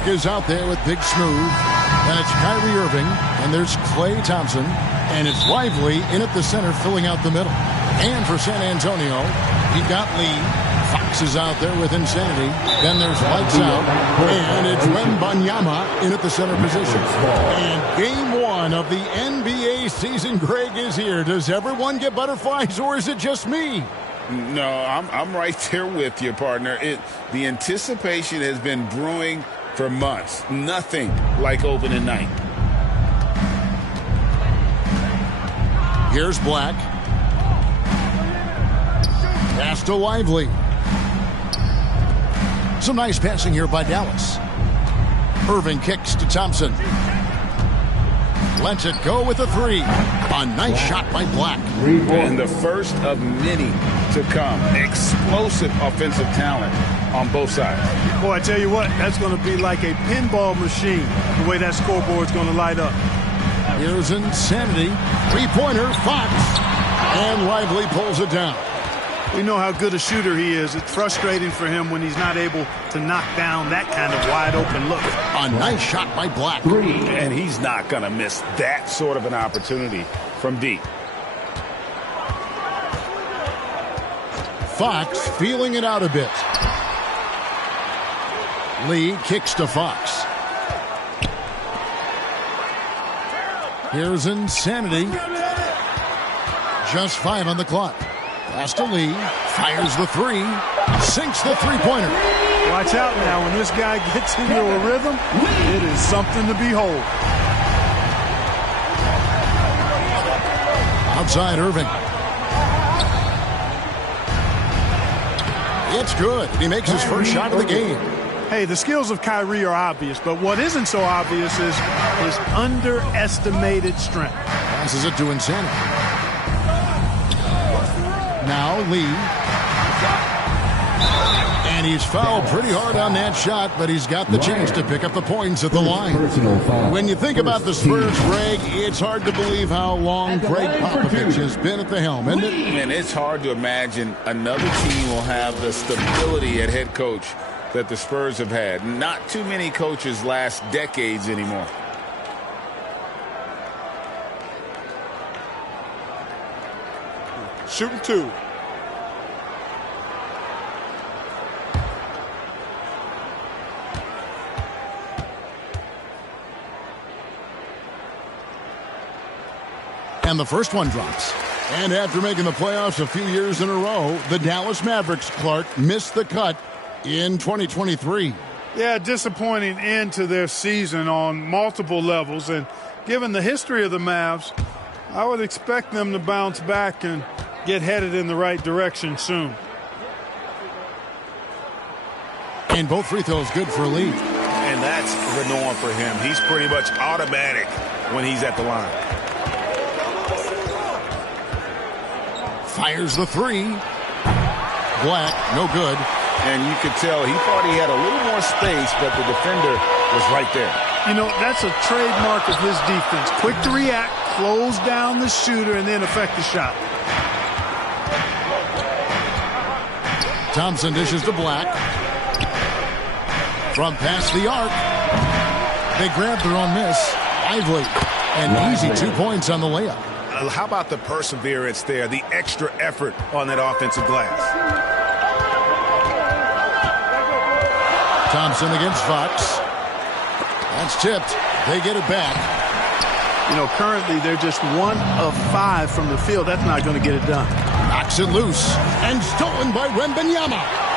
Black is out there with Big Smooth. And it's Kyrie Irving. And there's Klay Thompson. And it's Lively in at the center, filling out the middle. And for San Antonio, you've got Lee. Fox is out there with Insanity. Then there's Lights Out. And it's Wembanyama in at the center position. And game one of the NBA season, Greg, is here. Does everyone get butterflies, or is it just me? No, I'm right there with you, partner. The anticipation has been brewing for months. Nothing like opening night. Here's Black. Pass to Lively. Some nice passing here by Dallas. Irving kicks to Thompson. Lets it go with a three. A nice shot by Black. And the first of many to come. Explosive offensive talent on both sides. Boy, I tell you what, that's going to be like a pinball machine, the way that scoreboard's going to light up. Here's Insanity. Three-pointer, Fox. And Lively pulls it down. We know how good a shooter he is. It's frustrating for him when he's not able to knock down that kind of wide-open look. A nice shot by Black. And he's not going to miss that sort of an opportunity from deep. Fox feeling it out a bit. Lee kicks to Fox. Here's Insanity. Just 5 on the clock. Pass to Lee. Fires the three. Sinks the three-pointer. Watch out now. When this guy gets into a rhythm, it is something to behold. Outside Irving. It's good. He makes his first shot of the game. Hey, the skills of Kyrie are obvious, but what isn't so obvious is his underestimated strength. Passes it to Insanity. Now Lee. And he's fouled pretty hard on that shot, but he's got the chance to pick up the points at the line. When you think about the Spurs, Greg, it's hard to believe how long Greg Popovich has been at the helm, isn't it? And it's hard to imagine another team will have the stability at head coach that the Spurs have had. Not too many coaches last decades anymore. Shooting two. And the first one drops. And after making the playoffs a few years in a row, the Dallas Mavericks, Clark, missed the cut in 2023. Yeah, disappointing end to their season on multiple levels. And given the history of the Mavs, I would expect them to bounce back and get headed in the right direction soon. And both free throws good for Lee. And that's the norm for him. He's pretty much automatic when he's at the line. Fires the three. Black, no good. And you could tell he thought he had a little more space, but the defender was right there. You know, that's a trademark of his defense. Quick to react, close down the shooter, and then affect the shot. Thompson dishes to Black. From past the arc. They grab their own miss. Lively. An easy 2 points on the layup. How about the perseverance there, the extra effort on that offensive glass? Thompson against Fox. That's tipped. They get it back. You know, currently they're just 1 of 5 from the field. That's not going to get it done. Knocks it loose. And stolen by Wembanyama.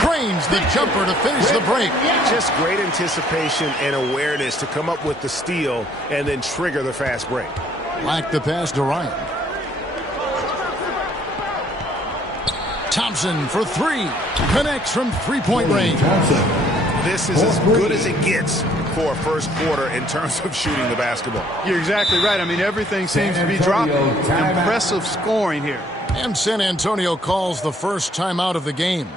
Drains the jumper to finish the break. Just great anticipation and awareness to come up with the steal and then trigger the fast break. Like the pass to Ryan. Thompson for three. Connects from three-point range. This is as good as it gets for a first quarter in terms of shooting the basketball. You're exactly right. I mean, everything seems to be dropping. Impressive scoring here. And San Antonio calls the first timeout of the game.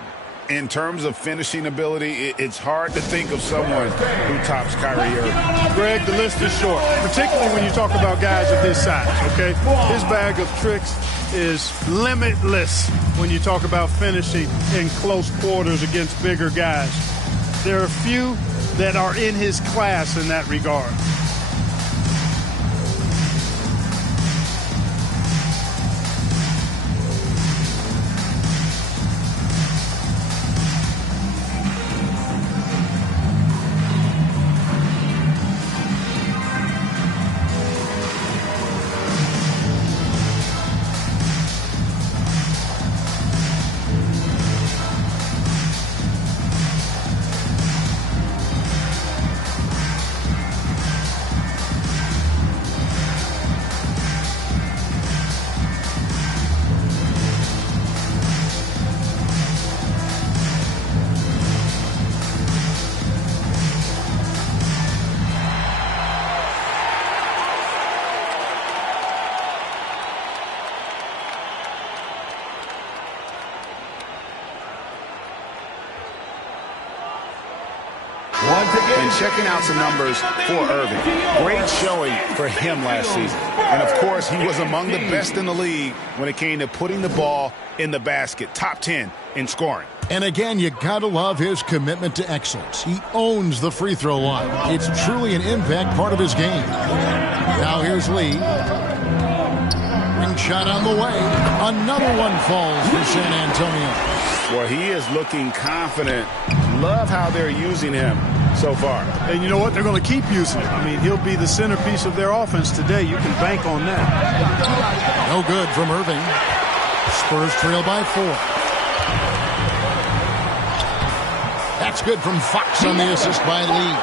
In terms of finishing ability, it's hard to think of someone who tops Kyrie Irving. Greg, the list is short, particularly when you talk about guys of his size, okay? His bag of tricks is limitless when you talk about finishing in close quarters against bigger guys. There are few that are in his class in that regard. And checking out some numbers for Irving. Great showing for him last season. And, of course, he was among the best in the league when it came to putting the ball in the basket. Top 10 in scoring. And again, you gotta love his commitment to excellence. He owns the free throw line. It's truly an impact part of his game. Now here's Lee. Ring shot on the way. Another one falls for San Antonio. Well, he is looking confident. Love how they're using him so far. And you know what? They're going to keep using him. I mean, he'll be the centerpiece of their offense today. You can bank on that. No good from Irving. Spurs trail by 4. That's good from Fox on the assist by Lee.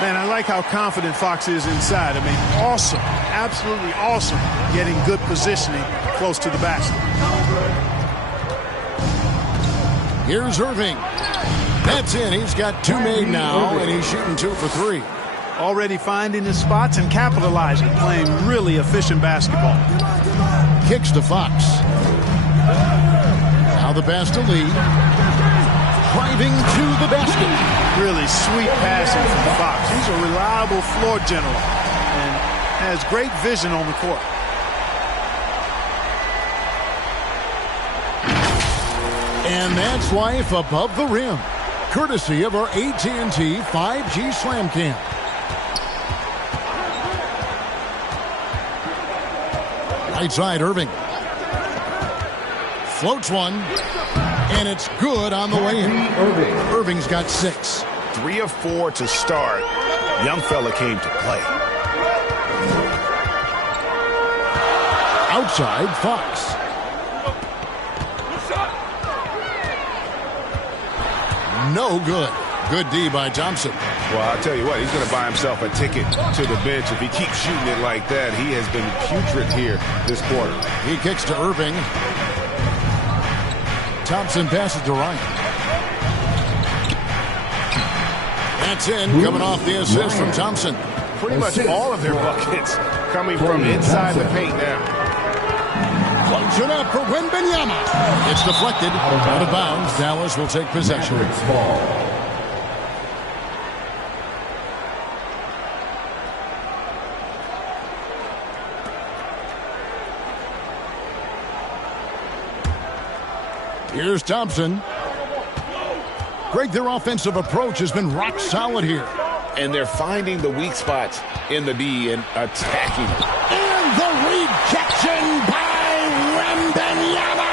Man, I like how confident Fox is inside. I mean, awesome. Absolutely awesome. Getting good positioning close to the basket. Here's Irving. That's in. He's got 2 made now, and he's shooting 2 for 3. Already finding his spots and capitalizing, playing really efficient basketball. Kicks to Fox. Now the pass to Lee. Driving to the basket. Really sweet passing from Fox. He's a reliable floor general and has great vision on the court. And that's life above the rim, courtesy of our AT&T 5G Slam Cam. Right side, Irving. Floats one, and it's good on the way in. Irving's got 6. 3 of 4 to start. Young fella came to play. Outside, Fox. No good. Good D by Thompson. Well, I'll tell you what, he's going to buy himself a ticket to the bench. If he keeps shooting it like that, he has been putrid here this quarter. He kicks to Irving. Thompson passes to Ryan. That's in, coming off the assist from Thompson. Pretty much all of their buckets coming from inside the paint now. Close it up for Wembanyama. It's deflected. Out of bounds. Dallas will take possession. Here's Thompson. Greg, their offensive approach has been rock solid here. And they're finding the weak spots in the D and attacking. And the rejection by Wembanyama.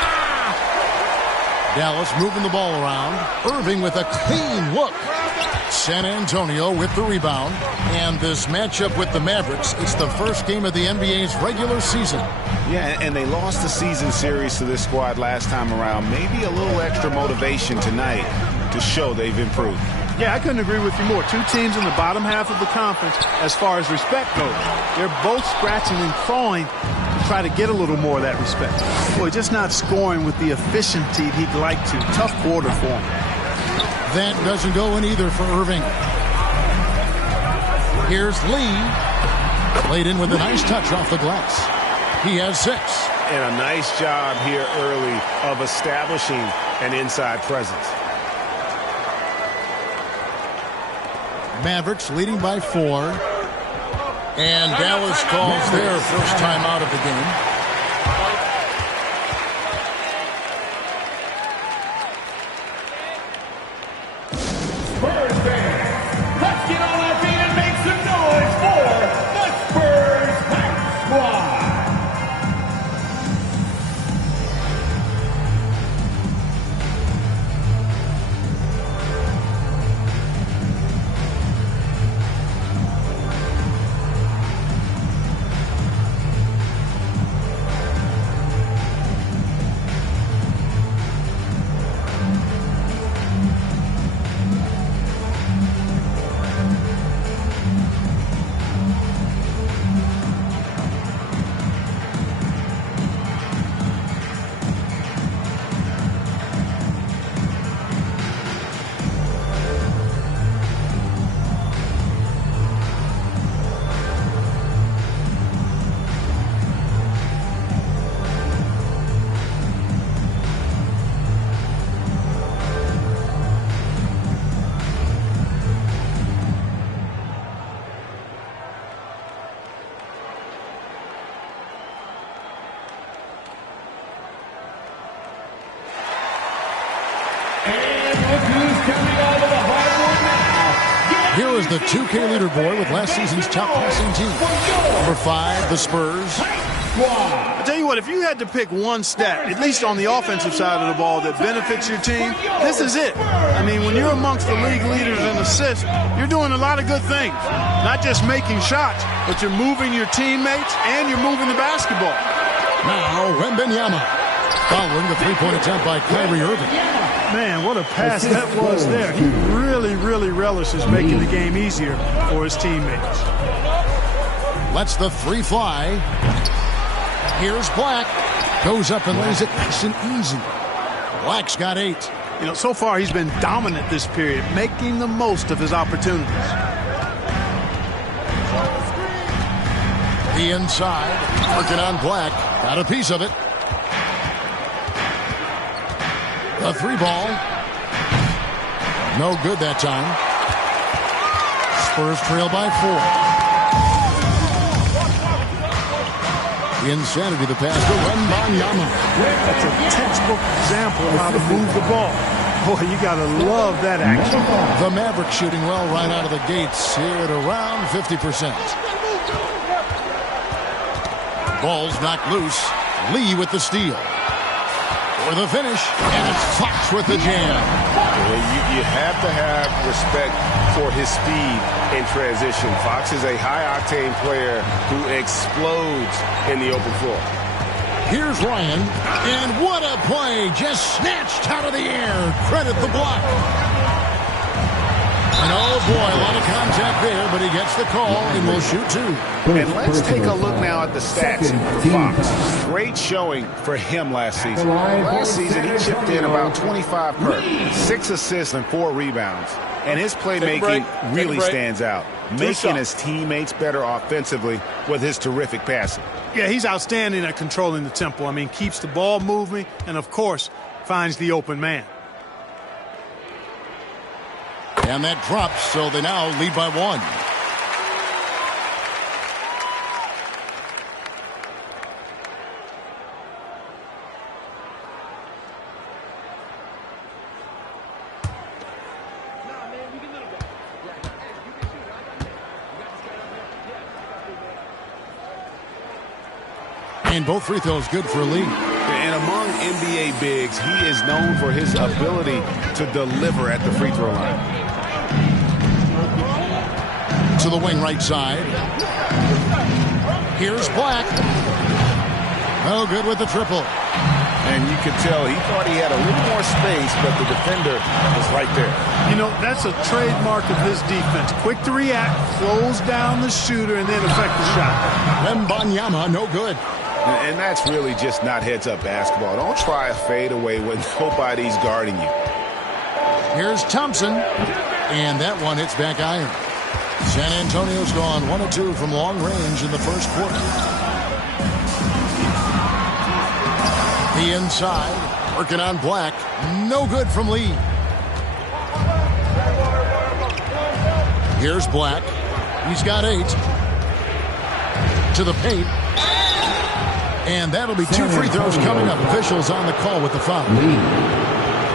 Dallas moving the ball around. Irving with a clean look. San Antonio with the rebound. And this matchup with the Mavericks, it's the first game of the NBA's regular season. Yeah, and they lost the season series to this squad last time around. Maybe a little extra motivation tonight to show they've improved. Yeah, I couldn't agree with you more. 2 teams in the bottom half of the conference as far as respect goes. They're both scratching and clawing to try to get a little more of that respect. Boy, just not scoring with the efficiency he'd like to. Tough quarter for him. That doesn't go in either for Irving. Here's Lee. Played in with a nice touch off the glass. He has 6. And a nice job here early of establishing an inside presence. Mavericks leading by 4. And Dallas calls their first timeout of the game. Here is the 2K leaderboard with last season's top passing team. Number 5, the Spurs. I tell you what, if you had to pick one stat, at least on the offensive side of the ball, that benefits your team, this is it. I mean, when you're amongst the league leaders in assists, you're doing a lot of good things. Not just making shots, but you're moving your teammates and you're moving the basketball. Now, Wembanyama following the three-point attempt by Kyrie Irving. Man, what a pass that was there. He really, really relishes making the game easier for his teammates. Lets the three fly. Here's Black. Goes up and lays it nice and easy. Black's got 8. You know, so far he's been dominant this period, making the most of his opportunities. The inside, working on Black. Got a piece of it. The 3-ball. No good that time. Spurs trail by 4. Insanity, the pass to Wembanyama. That's a textbook example of how to move the ball. Boy, you got to love that action. The Mavericks shooting well right out of the gates here at around 50%. Ball's knocked loose. Lee with the steal. For the finish, and it's Fox with the jam. You have to have respect for his speed in transition. Fox is a high-octane player who explodes in the open floor. Here's Ryan, and what a play! Just snatched out of the air. Credit the block. And oh boy, a lot of contact there, but he gets the call and will shoot 2. And let's take a look now at the stats for Fox. Great showing for him last season. Last season, he chipped in about 25 per, 6 assists and 4 rebounds. And his playmaking really stands out, making his teammates better offensively with his terrific passing. Yeah, he's outstanding at controlling the tempo. I mean, keeps the ball moving and, of course, finds the open man. And that drops, so they now lead by 1. And both free throws good for Lee. And among NBA bigs, he is known for his ability to deliver at the free throw line. To the wing right side. Here's Black. No good with the triple. And you could tell he thought he had a little more space, but the defender was right there. You know, that's a trademark of his defense. Quick to react, close down the shooter, and then affect the shot. Wembanyama, no good. And that's really just not heads-up basketball. Don't try a fadeaway when nobody's guarding you. Here's Thompson. And that one hits back iron. San Antonio's gone 1 of 2 from long range in the first quarter. The inside, working on Black. No good from Lee. Here's Black. He's got 8. To the paint. And that'll be 2 free throws coming up. Officials on the call with the foul.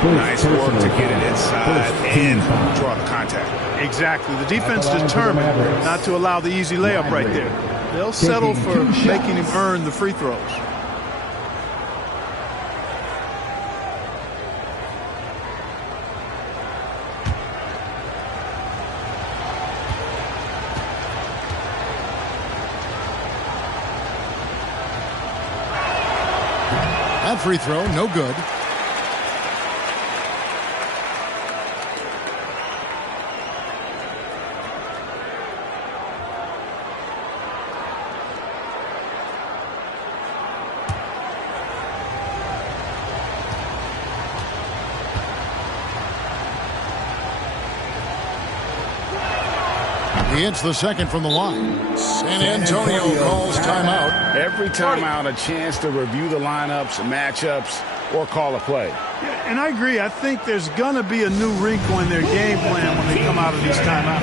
Nice work to get it inside and draw the contact. Exactly. The defense determined not to allow the easy layup right there. They'll settle for making him earn the free throws. That free throw, no good. He hits the second from the line. San Antonio calls timeout. Every timeout, a chance to review the lineups, matchups, or call a play. Yeah, and I agree. I think there's going to be a new wrinkle in their game plan when they come out of these timeouts.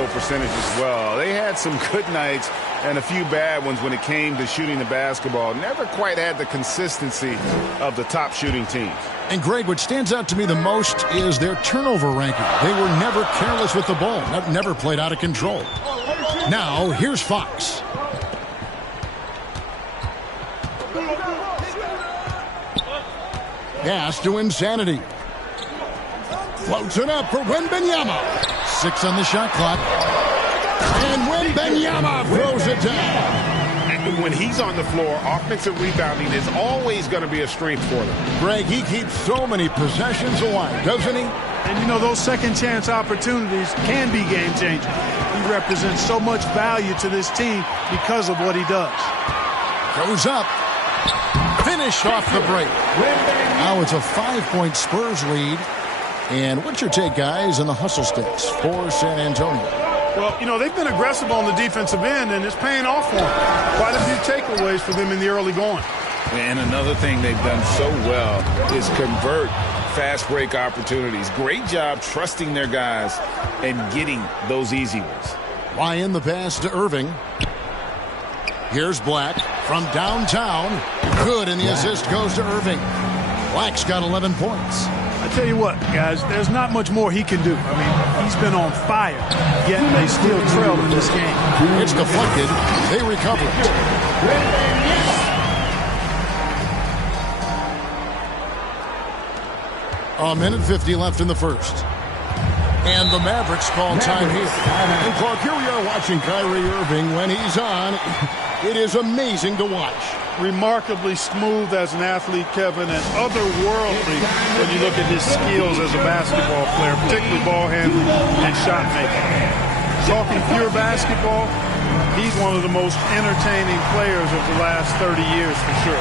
goal percentage as well. They had some good nights and a few bad ones when it came to shooting the basketball. Never quite had the consistency of the top shooting teams. And Greg, what stands out to me the most is their turnover ranking. They were never careless with the ball, never played out of control. Now, here's Fox. Pass to Insanity. Floats it up for Wembanyama. 6 on the shot clock. And Wembanyama throws it down. And when he's on the floor, offensive rebounding is always going to be a strength for them. Greg, he keeps so many possessions alive, doesn't he? And, you know, those second chance opportunities can be game changers. He represents so much value to this team because of what he does. Goes up. Finished off the break. Now it's a 5-point Spurs lead. And what's your take, guys, on the hustle sticks for San Antonio? Well, you know, they've been aggressive on the defensive end, and it's paying off for them. Quite a few takeaways for them in the early going. And another thing they've done so well is convert fast break opportunities. Great job trusting their guys and getting those easy ones. Ryan the pass to Irving. Here's Black from downtown. Good, and the assist goes to Irving. Black's got 11 points. I tell you what, guys, there's not much more he can do. I mean, he's been on fire, yet they still trail in this game. It's deflected. They recover it. A minute 50 left in the first. And the Mavericks call time here. And Clark, here we are watching Kyrie Irving. When he's on, it is amazing to watch. Remarkably smooth as an athlete, Kevin, and otherworldly when you look at his skills as a basketball player, particularly ball handling and shot making. Talking pure basketball, he's one of the most entertaining players of the last 30 years for sure.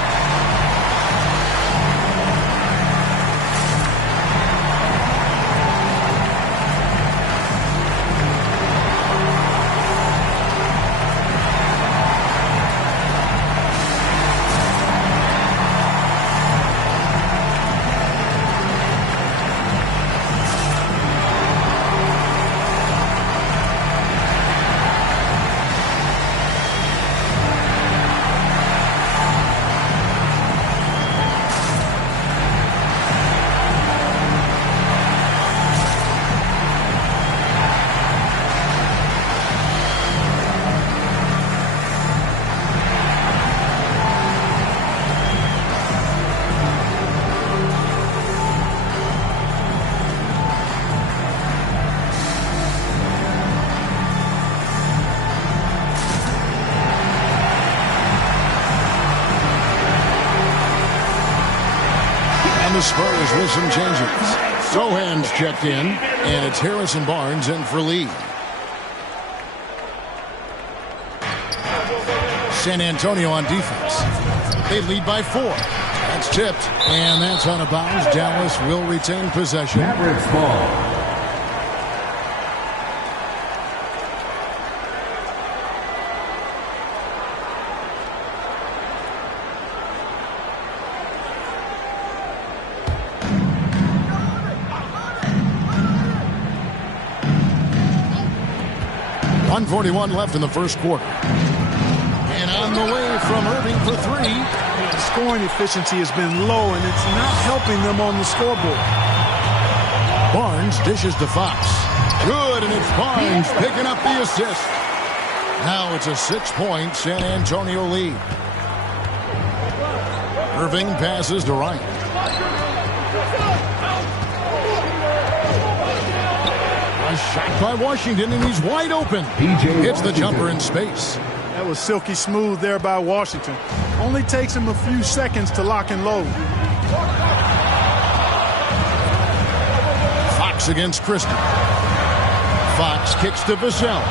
The Spurs with some changes. Sohan's checked in, and it's Harrison Barnes in for Lee. San Antonio on defense. They lead by 4. That's tipped, and that's out of bounds. Dallas will retain possession. Mavericks ball. .141 left in the first quarter. And on the way from Irving for 3. The scoring efficiency has been low, and it's not helping them on the scoreboard. Barnes dishes to Fox. Good, and it's Barnes picking up the assist. Now it's a 6-point San Antonio lead. Irving passes to Ryan. A shot by Washington, and he's wide open. Hits the jumper in space. That was silky smooth there by Washington. Only takes him a few seconds to lock and load. Fox against Christie. Fox kicks to Vassell.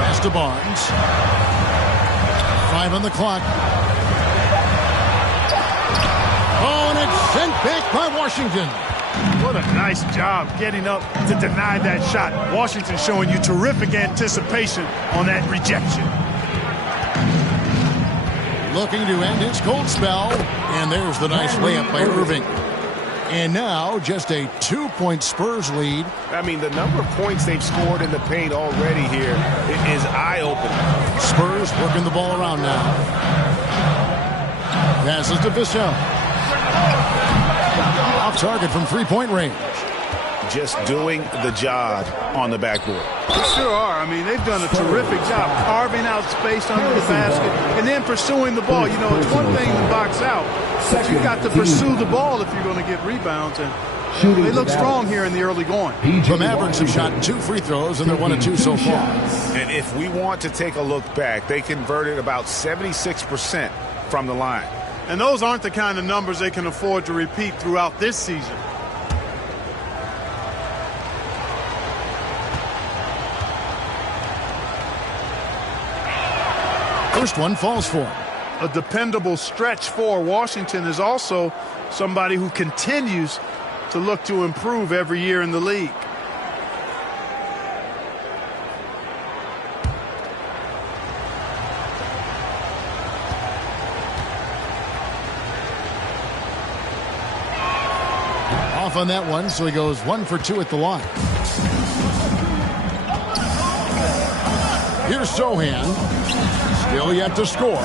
Pass to Barnes. 5 on the clock. Oh, and it's sent back by Washington. What a nice job getting up to deny that shot. Washington showing you terrific anticipation on that rejection. Looking to end his cold spell. And there's the nice layup by Irving. And now just a 2-point Spurs lead. I mean, the number of points they've scored in the paint already here is eye-opening. Spurs working the ball around now. Passes to Bissell. Off target from three-point range. Just doing the job on the backboard. They sure are. I mean, they've done a terrific job carving out space under the basket and then pursuing the ball. You know, it's one thing to box out, but you've got to pursue the ball if you're going to get rebounds. And they look strong here in the early going. The Mavericks have shot 2 free throws, and they're 1 of 2 so far. And if we want to take a look back, they converted about 76% from the line. And those aren't the kind of numbers they can afford to repeat throughout this season. First one falls for him. A dependable stretch for Washington is also somebody who continues to look to improve every year in the league. Off on that one, so he goes 1 for 2 at the line. Here's Sohan. Still yet to score.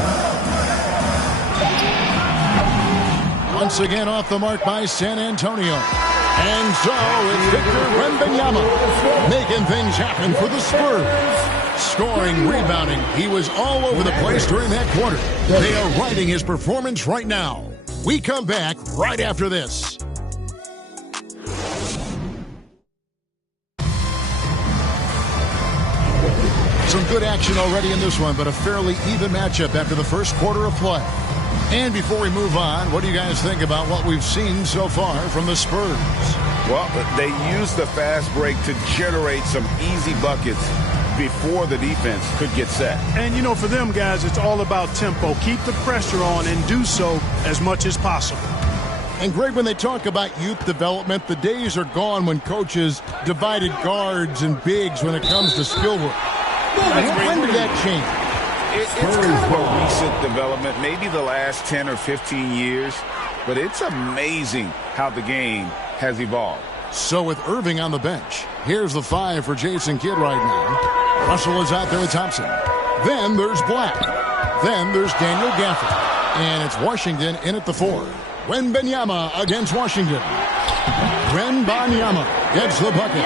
Once again off the mark by San Antonio. And so it's Victor Wembanyama making things happen for the Spurs. Scoring, rebounding. He was all over the place during that quarter. They are riding his performance right now. We come back right after this. Some good action already in this one, but a fairly even matchup after the first quarter of play. And before we move on, what do you guys think about what we've seen so far from the Spurs? Well, they used the fast break to generate some easy buckets before the defense could get set. And, you know, for them guys, it's all about tempo. Keep the pressure on and do so as much as possible. And, Greg, when they talk about youth development, the days are gone when coaches divided guards and bigs when it comes to skill work. When did that change? It's kind of a recent development, maybe the last 10 or 15 years, but it's amazing how the game has evolved. So with Irving on the bench, here's the 5 for Jason Kidd right now. Russell is out there with Thompson. Then there's Black. Then there's Daniel Gafford. And it's Washington in at the 4. Wembanyama against Washington. Wembanyama gets the bucket.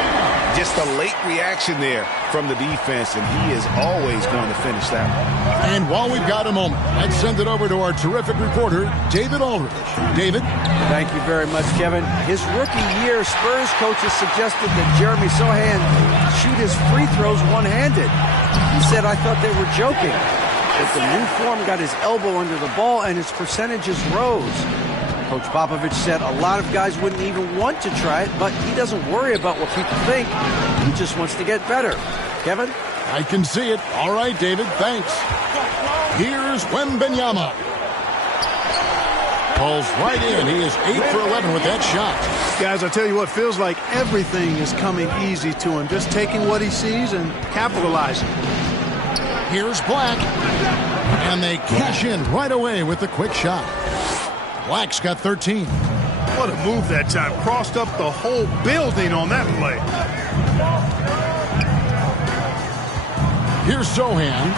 Just a late reaction there from the defense, and he is always going to finish that one. And while we've got a moment, let's send it over to our terrific reporter, David Aldridge. David? Thank you very much, Kevin. His rookie year, Spurs coaches suggested that Jeremy Sohan shoot his free throws one-handed. He said, I thought they were joking. But the new form got his elbow under the ball, and his percentages rose. Coach Popovich said a lot of guys wouldn't even want to try it, but he doesn't worry about what people think. He just wants to get better. Kevin? I can see it. All right, David, thanks. Here's Wembanyama. Pulls right in. He is 8 for 11 with that shot. Guys, I tell you what, feels like everything is coming easy to him. Just taking what he sees and capitalizing. Here's Black. And they cash in right away with the quick shot. Black's got 13. What a move that time. Crossed up the whole building on that play. Here's Sohan.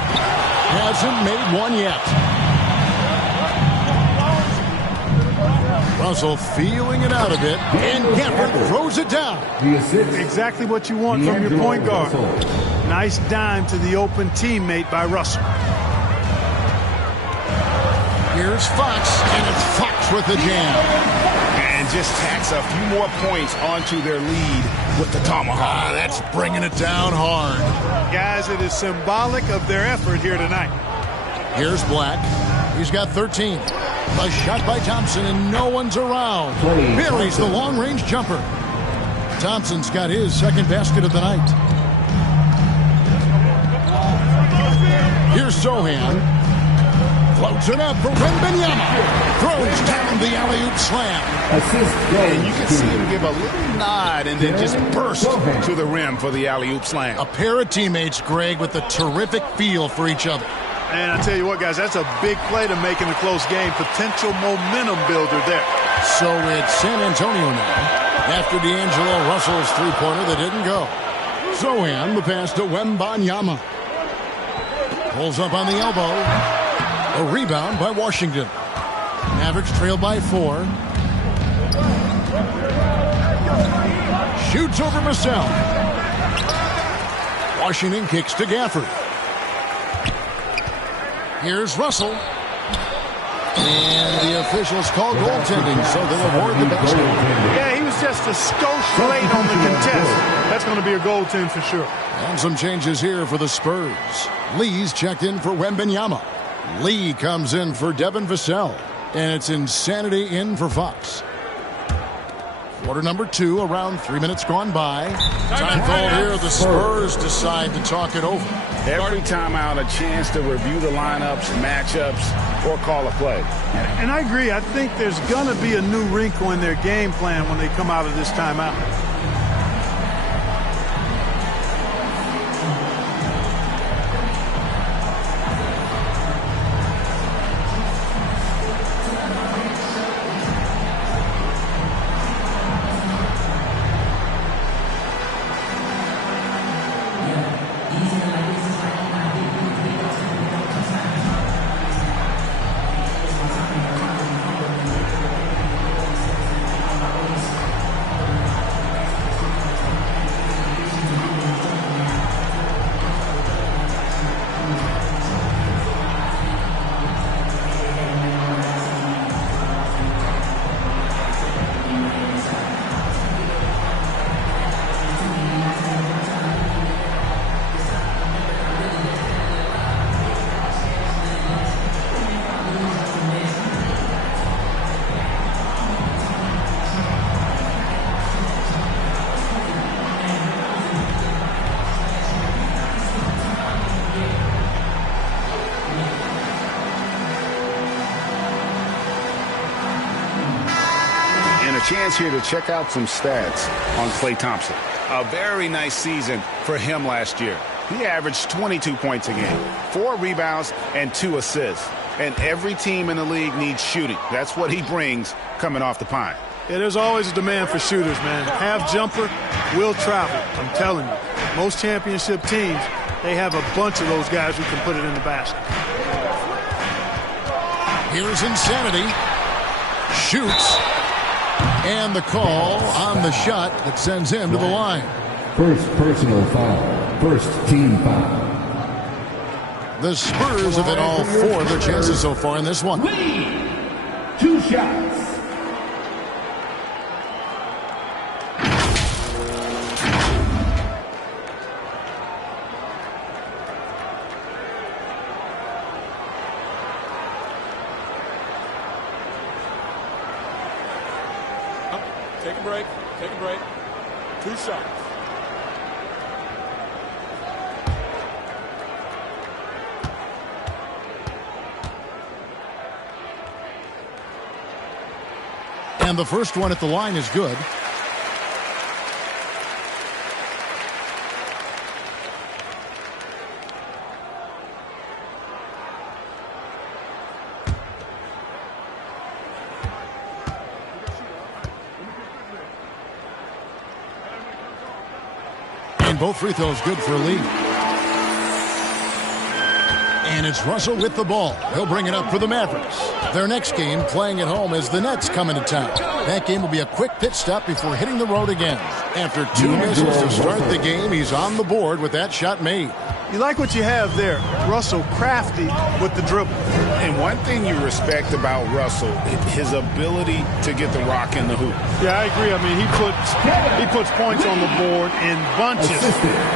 Hasn't made one yet. Russell feeling it out a bit. And Gafford throws it down. Exactly what you want from your point guard. Nice dime to the open teammate by Russell. Here's Fox, and it's Fox with the jam. And just tacks a few more points onto their lead with the tomahawk. That's bringing it down hard. Guys, it is symbolic of their effort here tonight. Here's Black. He's got 13. A shot by Thompson, and no one's around. Buries the long-range jumper. Thompson's got his second basket of the night. Here's Sohan. Floats it up for Wembanyama. Throws down the alley-oop slam. And you can see him give a little nod and then just burst to the rim for the alley-oop slam. A pair of teammates, Greg, with a terrific feel for each other. And I tell you what, guys, that's a big play to make in a close game. Potential momentum builder there. So it's San Antonio now. After D'Angelo Russell's three-pointer that didn't go. Zohan, the pass to Wembanyama. Pulls up on the elbow. A rebound by Washington. Mavericks trail by 4. Shoots over Vassell. Washington kicks to Gafford. Here's Russell. And the officials call goaltending, so they'll award the basket. Yeah, he was just a skosh late on the contest. That's going to be a goaltend for sure. And some changes here for the Spurs. Lee's checked in for Wembanyama. Lee comes in for Devin Vassell. And it's Insanity in for Fox. Quarter number 2, around 3 minutes gone by. Time called here. The Spurs decide to talk it over. Every timeout, a chance to review the lineups, matchups, or call a play. And I agree. I think there's going to be a new wrinkle in their game plan when they come out of this timeout. Chance here to check out some stats on Klay Thompson. A very nice season for him last year. He averaged 22 points a game, 4 rebounds, and 2 assists. And every team in the league needs shooting. That's what he brings coming off the pine. Yeah, there's always a demand for shooters, man. Half jumper will travel. I'm telling you. Most championship teams, they have a bunch of those guys who can put it in the basket. Here's Insanity. Shoots. And the call on the shot that sends him to the line. First personal foul. First team foul. The Spurs have hit all 4 of their chances so far in this one. 2 shots. Take a break. Take a break. 2 shots. And the first one at the line is good. Both free throws good for Lee. And it's Russell with the ball. He'll bring it up for the Mavericks. Their next game playing at home as the Nets come into town. That game will be a quick pit stop before hitting the road again. After 2 misses to start the game, he's on the board with that shot made. You like what you have there. Russell crafty with the dribble. And one thing you respect about Russell, his ability to get the rock in the hoop. Yeah, I agree. I mean, he puts points on the board in bunches.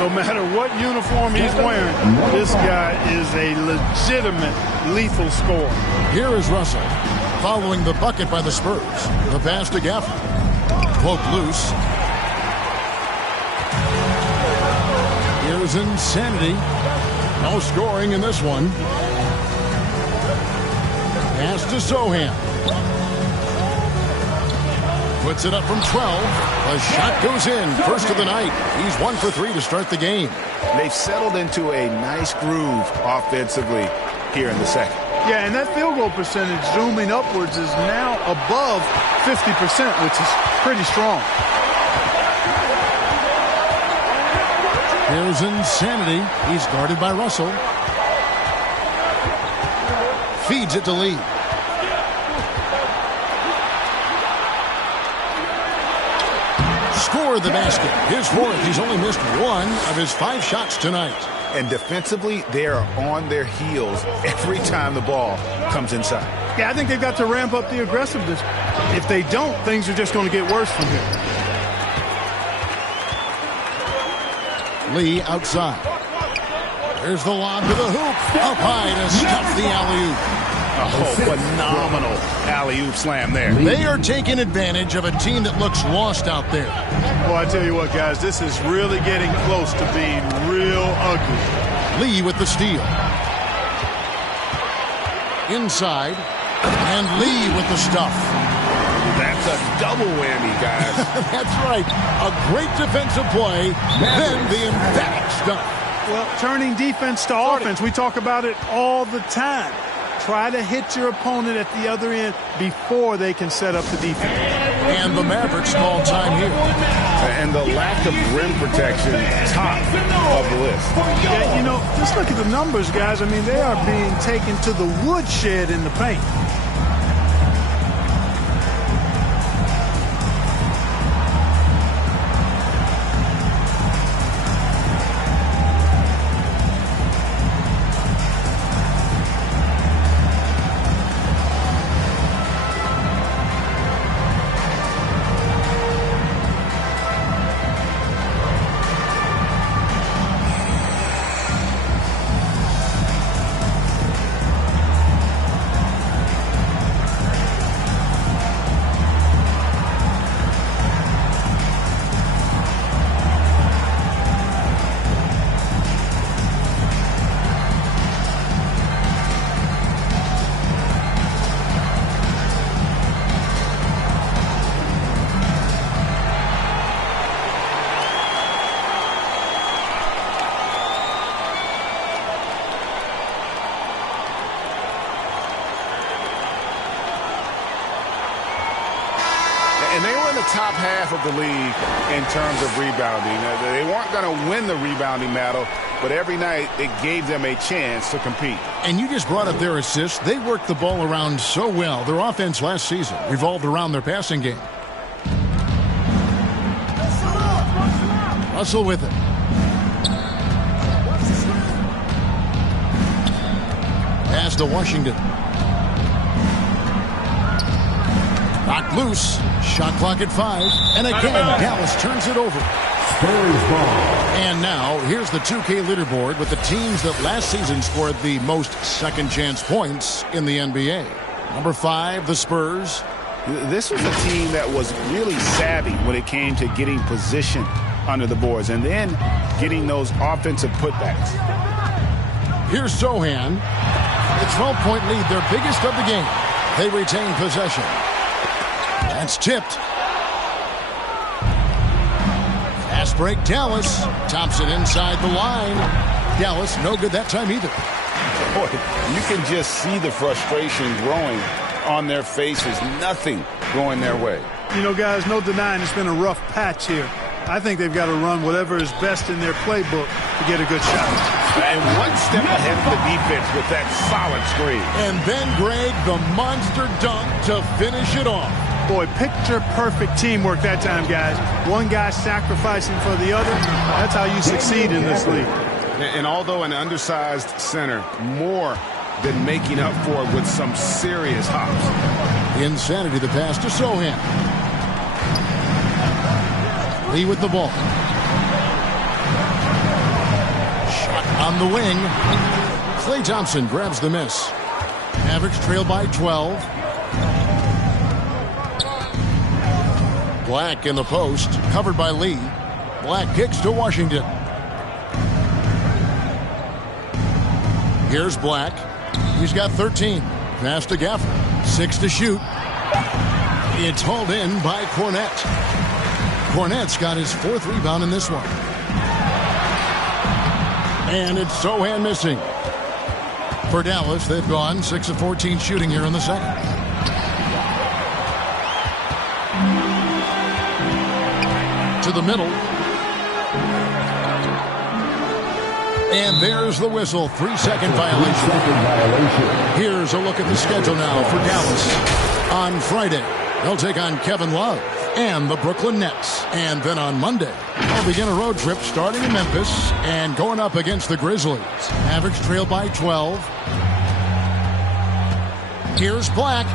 No matter what uniform he's wearing, this guy is a legitimate lethal scorer. Here is Russell following the bucket by the Spurs. The pass to Gafford. Poked loose. Here's Insanity. No scoring in this one. Pass to Zohan. Puts it up from 12. The shot goes in. First of the night. He's 1 for 3 to start the game. They've settled into a nice groove offensively. here in the second. Yeah, and that field goal percentage zooming upwards is now above 50%, which is pretty strong. Here's Insanity. He's guarded by Russell. Feeds it to Lee. Scored the basket. His fourth. He's only missed one of his 5 shots tonight. And defensively, they are on their heels every time the ball comes inside. Yeah, I think they've got to ramp up the aggressiveness. If they don't, things are just going to get worse from here. Lee outside. There's the lob to the hoop. Up high to stuff the alley-oop. Oh, phenomenal alley-oop slam there. They are taking advantage of a team that looks lost out there. Well, I tell you what, guys, this is really getting close to being real ugly. Lee with the steal. Inside. And Lee with the stuff. That's a double whammy, guys. That's right. A great defensive play, then the emphatic stuff. Well, turning defense to offense, we talk about it all the time. Try to hit your opponent at the other end before they can set up the defense. And the Mavericks call time here. And the lack of rim protection, top of the list. Yeah, you know, just look at the numbers, guys. I mean, they are being taken to the woodshed in the paint. And they were in the top half of the league in terms of rebounding. They weren't going to win the rebounding battle, but every night it gave them a chance to compete. And you just brought up their assists. They worked the ball around so well. Their offense last season revolved around their passing game. Russell with it. Pass to Washington. Knocked loose. Shot clock at 5. And again, Dallas turns it over. Spurs ball. And now, here's the 2K leaderboard with the teams that last season scored the most second-chance points in the NBA. Number 5, the Spurs. This was a team that was really savvy when it came to getting position under the boards and then getting those offensive putbacks. Here's Sohan. A 12-point lead, their biggest of the game. They retain possession. That's tipped. Fast break, Dallas. Thompson inside the line. Dallas, no good that time either. Boy, you can just see the frustration growing on their faces. Nothing going their way. You know, guys, no denying it's been a rough patch here. I think they've got to run whatever is best in their playbook to get a good shot. And one step ahead of the defense with that solid screen. And then, Greg, the monster dunk to finish it off. Boy, picture-perfect teamwork that time, guys. One guy sacrificing for the other. That's how you succeed in this league. And although an undersized center, more than making up for it with some serious hops. Insanity, the pass to Sohan. Lee with the ball. Shot on the wing. Klay Thompson grabs the miss. Mavericks trail by 12. Black in the post, covered by Lee. Black kicks to Washington. Here's Black. He's got 13. Pass to Gafford. 6 to shoot. It's hauled in by Cornette. Cornette's got his 4th rebound in this one. And it's Sohan missing. For Dallas, they've gone 6 of 14 shooting here in the second. To the middle. And there's the whistle. 3-second violation. Here's a look at the schedule now for Dallas. On Friday, they'll take on Kevin Love and the Brooklyn Nets. And then on Monday, they'll begin a road trip starting in Memphis and going up against the Grizzlies. Mavericks trail by 12. Here's Black.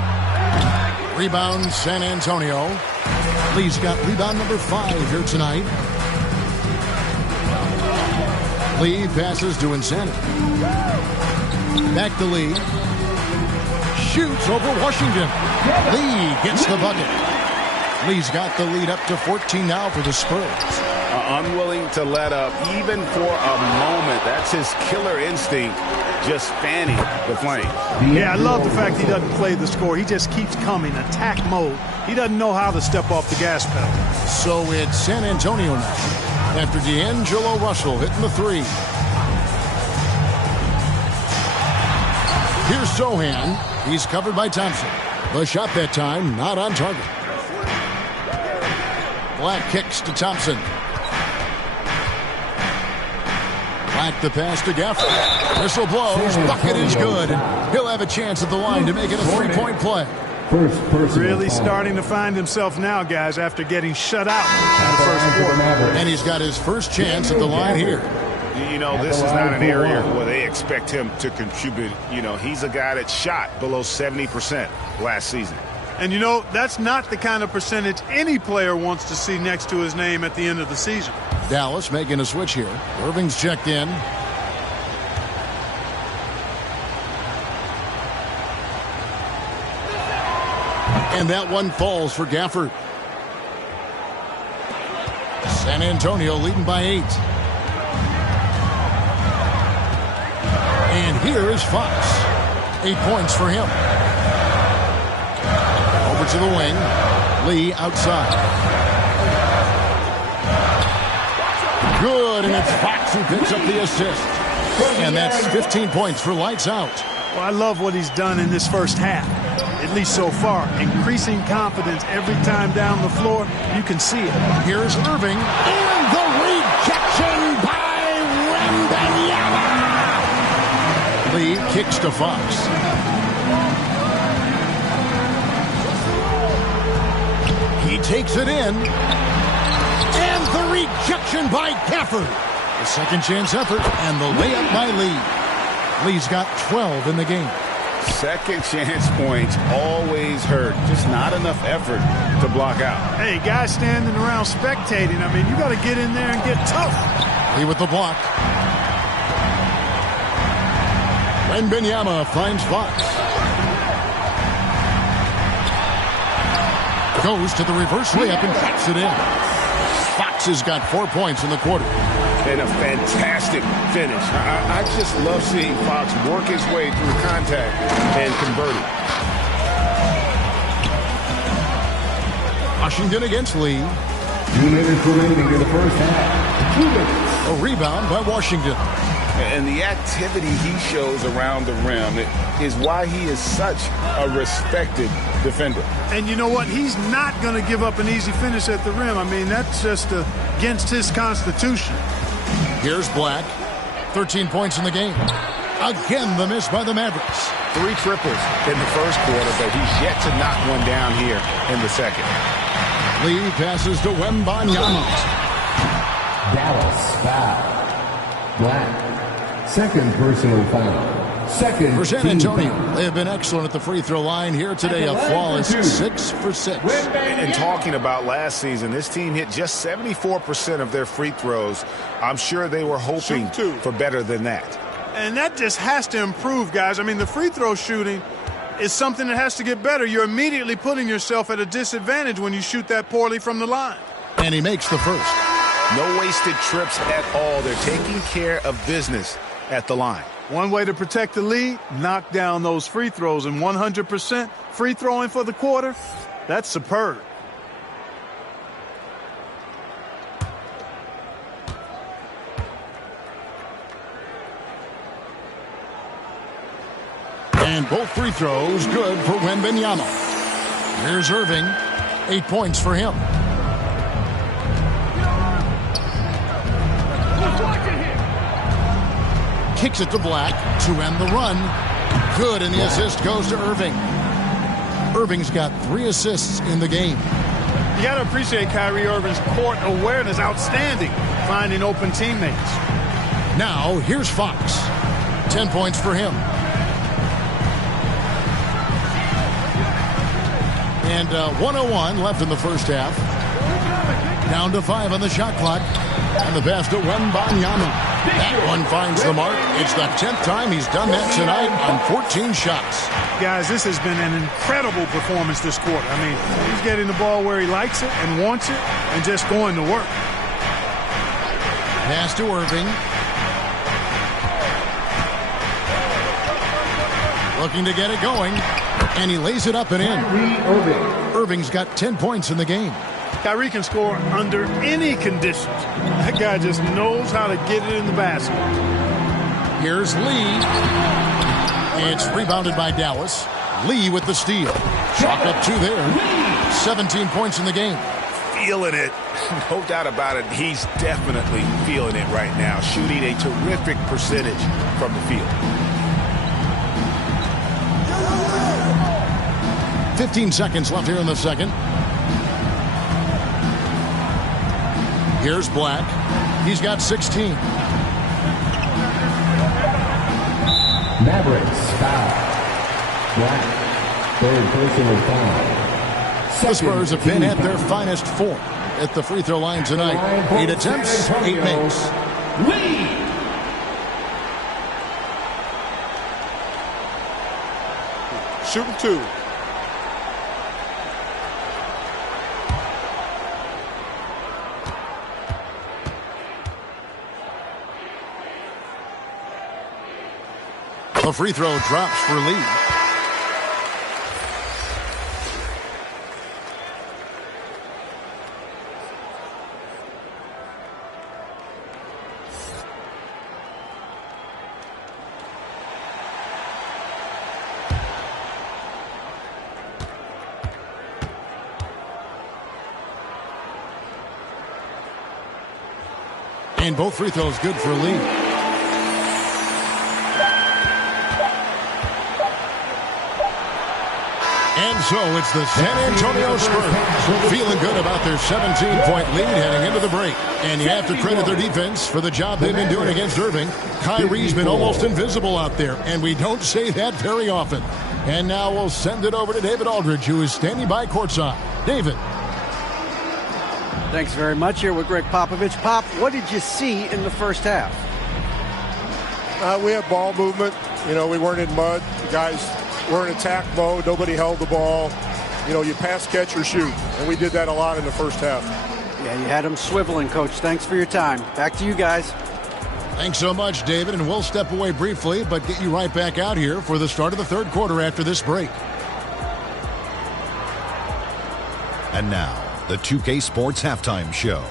Rebound, San Antonio. Lee's got rebound number 5 here tonight. Lee passes to Insanity. Back to Lee. Shoots over Washington. Lee gets the bucket. Lee's got the lead up to 14 now for the Spurs. Unwilling to let up even for a moment. That's his killer instinct, just fanning the flame. Yeah, I love the fact he doesn't play the score. He just keeps coming, attack mode. He doesn't know how to step off the gas pedal. So it's San Antonio now, after D'Angelo Russell hitting the 3. Here's Sohan. He's covered by Thompson. The shot that time, not on target. Black kicks to Thompson. Black the pass to Gafford. Whistle blows. Bucket is good. He'll have a chance at the line to make it a 3-point play. Really starting to find himself now, guys, after getting shut out in the first quarter. And he's got his first chance at the line here. You know, this is not an area where they expect him to contribute. You know, he's a guy that shot below 70% last season. And, you know, that's not the kind of percentage any player wants to see next to his name at the end of the season. Dallas making a switch here. Irving's checked in. And that one falls for Gafford. San Antonio leading by 8. And here is Fox. 8 points for him. Over to the wing. Lee outside. Good, and it's Fox who picks up the assist. And that's 15 points for Lights Out. Well, I love what he's done in this first half, at least so far. Increasing confidence every time down the floor. You can see it. Here's Irving. And the rejection by Wembanyama. Lee kicks to Fox. He takes it in. And the rejection by Gafford. The second chance effort and the layup by Lee. Lee's got 12 in the game. Second chance points always hurt. Just not enough effort to block out. Hey, guys standing around spectating. I mean, you got to get in there and get tough. Lee with the block. Wembanyama finds Fox. Goes to the reverse layup and cuts it in. Fox has got 4 points in the quarter. And a fantastic finish. I just love seeing Fox work his way through contact and converting. Washington against Lee. 2 minutes remaining in the first half. 2 minutes. A rebound by Washington. And the activity he shows around the rim is why he is such a respected defender. And you know what? He's not going to give up an easy finish at the rim. I mean, that's just against his constitution. Here's Black. 13 points in the game. Again, the miss by the Mavericks. 3 triples in the first quarter, but he's yet to knock one down here in the second. Lee passes to Wembanyama. Dallas foul. Black. Second personal foul. Second For San team Antonio, foul. they have been excellent at the free throw line here today. A flawless 6 for 6. And talking about last season, this team hit just 74% of their free throws. I'm sure they were hoping for better than that. And that just has to improve, guys. I mean, the free throw shooting is something that has to get better. You're immediately putting yourself at a disadvantage when you shoot that poorly from the line. And he makes the first. No wasted trips at all. They're taking care of business at the line. One way to protect the lead, knock down those free throws. And 100% free throwing for the quarter, that's superb. And both free throws good for Wembanyama. Here's Irving. 8 points for him. Kicks it to Black to end the run. Good, and the assist goes to Irving. Irving's got 3 assists in the game. You got to appreciate Kyrie Irving's court awareness. Outstanding, finding open teammates. Now, here's Fox. 10 points for him. And 1:01 left in the first half. Down to 5 on the shot clock. And the pass to Wembanyama. That one finds the mark. It's the 10th time he's done that tonight on 14 shots. Guys, this has been an incredible performance this quarter. I mean, he's getting the ball where he likes it and wants it and just going to work. Pass to Irving. Looking to get it going. And he lays it up and in. Irving's got 10 points in the game. Kyrie can score under any conditions. That guy just knows how to get it in the basket. Here's Lee. It's rebounded by Dallas. Lee with the steal. Chalk up 2 there. 17 points in the game. Feeling it. No doubt about it. He's definitely feeling it right now. Shooting a terrific percentage from the field. 15 seconds left here in the second. Here's Black. He's got 16. Mavericks foul. Black, 3rd personal foul. The Spurs have been at their finest form at the free throw line tonight. 8 attempts, 8 makes. Lee. Shooting 2. The free throw drops for Lee. And both free throws good for Lee. And so it's the San Antonio Spurs feeling good about their 17-point lead heading into the break. And you have to credit their defense for the job they've been doing against Irving. Kyrie's been almost invisible out there, and we don't say that very often. And now we'll send it over to David Aldridge, who is standing by courtside. David. Thanks very much. Here with Greg Popovich. Pop, what did you see in the first half? We had ball movement. You know, we weren't in mud. The guys were in attack mode. Nobody held the ball. You know, you pass, catch, or shoot. And we did that a lot in the first half. Yeah, you had them swiveling, Coach. Thanks for your time. Back to you guys. Thanks so much, David. And we'll step away briefly, but get you right back out here for the start of the third quarter after this break. And now, the 2K Sports Halftime Show.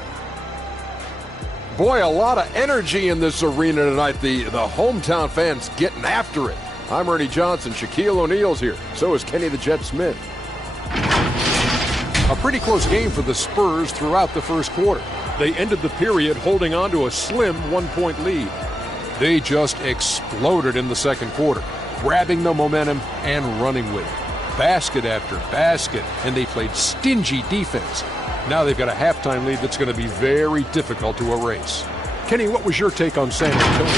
Boy, a lot of energy in this arena tonight. The hometown fans getting after it. I'm Ernie Johnson. Shaquille O'Neal's here. So is Kenny the Jet Smith. A pretty close game for the Spurs throughout the first quarter. They ended the period holding on to a slim 1-point lead. They just exploded in the second quarter, grabbing the momentum and running with it. Basket after basket, and they played stingy defense. Now they've got a halftime lead that's going to be very difficult to erase. Kenny, what was your take on San Antonio?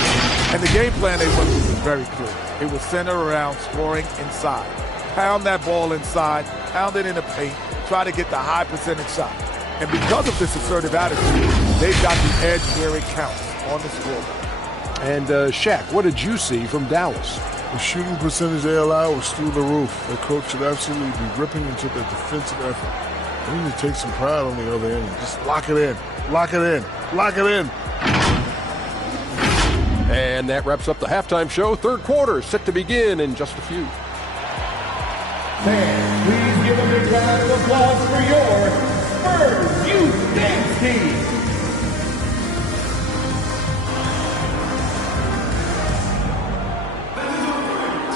And the game plan they went through was very clear. It was centered around scoring inside. Pound that ball inside, pound it in the paint, try to get the high percentage shot. And because of this assertive attitude, they've got the edge where it counts on the scoreboard. And Shaq, what did you see from Dallas? The shooting percentage they allowed was through the roof. The coach should absolutely be ripping into the defensive effort. They need to take some pride on the other end and just lock it in, lock it in, lock it in. And that wraps up the halftime show. Third quarter set to begin in just a few. Fans, please give a big round of applause for your Spurs Youth Dance Team.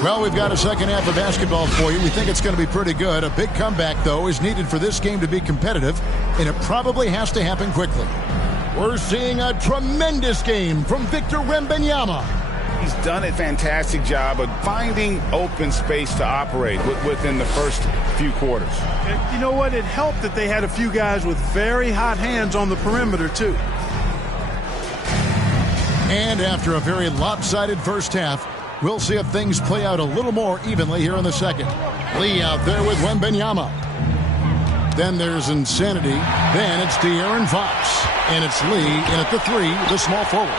Well, we've got a second half of basketball for you. We think it's going to be pretty good. A big comeback, though, is needed for this game to be competitive, and it probably has to happen quickly. We're seeing a tremendous game from Victor Wembanyama. He's done a fantastic job of finding open space to operate within the first few quarters. And you know what? It helped that they had a few guys with very hot hands on the perimeter, too. And after a very lopsided first half, we'll see if things play out a little more evenly here in the second. Lee out there with Wembanyama. Then there's Insanity. Then it's De'Aaron Fox. And it's Lee in at the 3, the small forward.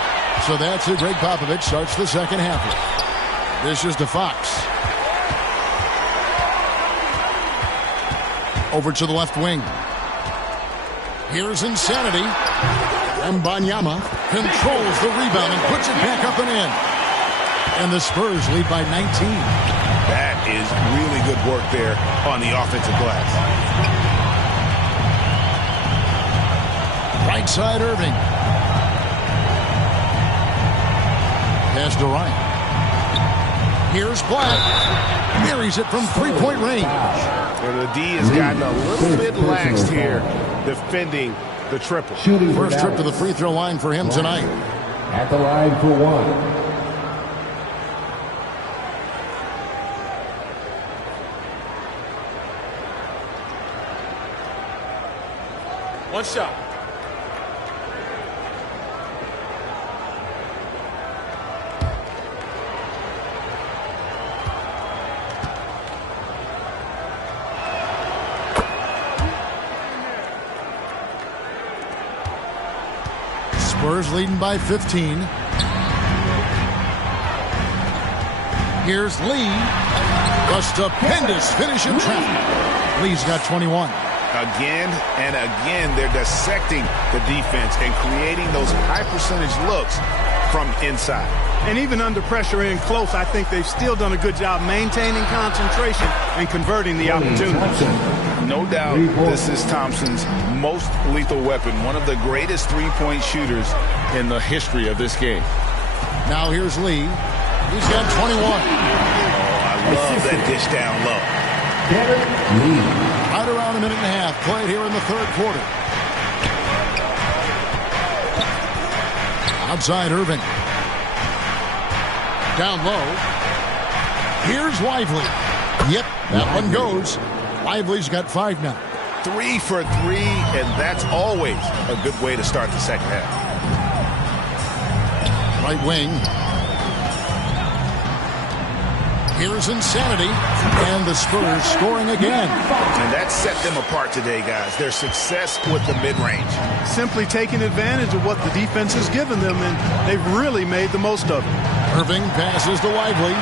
So that's who Greg Popovich starts the second half with. This is to Fox. Over to the left wing. Here's Insanity. Wembanyama controls the rebound and puts it back up and in. And the Spurs lead by 19. That is really good work there on the offensive glass. Right side, Irving. Pass to Ryan. Here's Black. Marries it from three-point range. And the D has gotten a little bit laxed here defending the triple. First trip to the free throw line for him tonight. At the line for 1. One shot. Spurs leading by 15. Here's Lee. A stupendous finish in traffic. Lee's got 21. Again and again, they're dissecting the defense and creating those high percentage looks from inside. And even under pressure in close, I think they've still done a good job maintaining concentration and converting the opportunities. No doubt this is Thompson's most lethal weapon, one of the greatest three-point shooters in the history of this game. Now here's Lee. He's got 21. Oh, I love that dish down low. Right around a minute and a half played here in the third quarter. Outside Irving. Down low. Here's Lively. Yep, that one goes. Lively's got 5 now. 3 for 3, and that's always a good way to start the second half. Right wing. Here's Insanity, and the Spurs scoring again. And that set them apart today, guys. Their success with the mid-range. Simply taking advantage of what the defense has given them, and they've really made the most of it. Irving passes to Lively.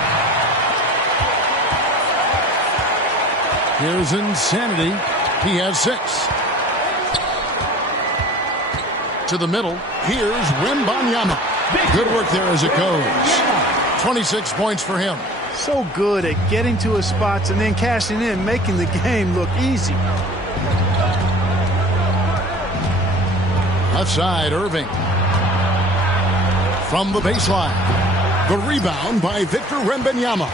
Here's Insanity. He has 6. To the middle. Here's Wembanyama. Good work there as it goes. 26 points for him. So good at getting to his spots and then cashing in, making the game look easy. Outside, Irving. From the baseline. The rebound by Victor Wembanyama.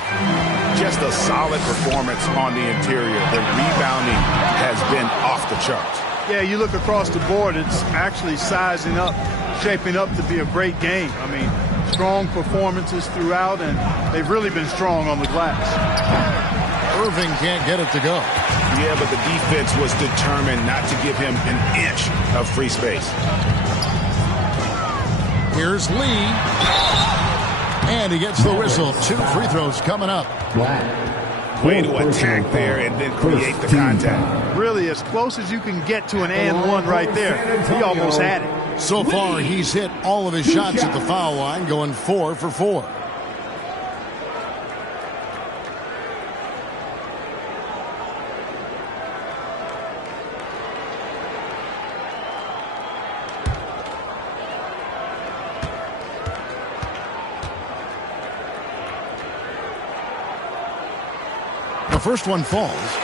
Just a solid performance on the interior. The rebounding has been off the charts. Yeah, you look across the board, it's actually sizing up, shaping up to be a great game. I mean, strong performances throughout, and they've really been strong on the glass. Irving can't get it to go. Yeah, but the defense was determined not to give him an inch of free space. Here's Lee. And he gets the whistle. 2 free throws coming up. Way to attack there and then create the contact. Really, as close as you can get to an and one right there. He almost had it. So far, he's hit all of his shots at the foul line, going 4 for 4. The first one falls.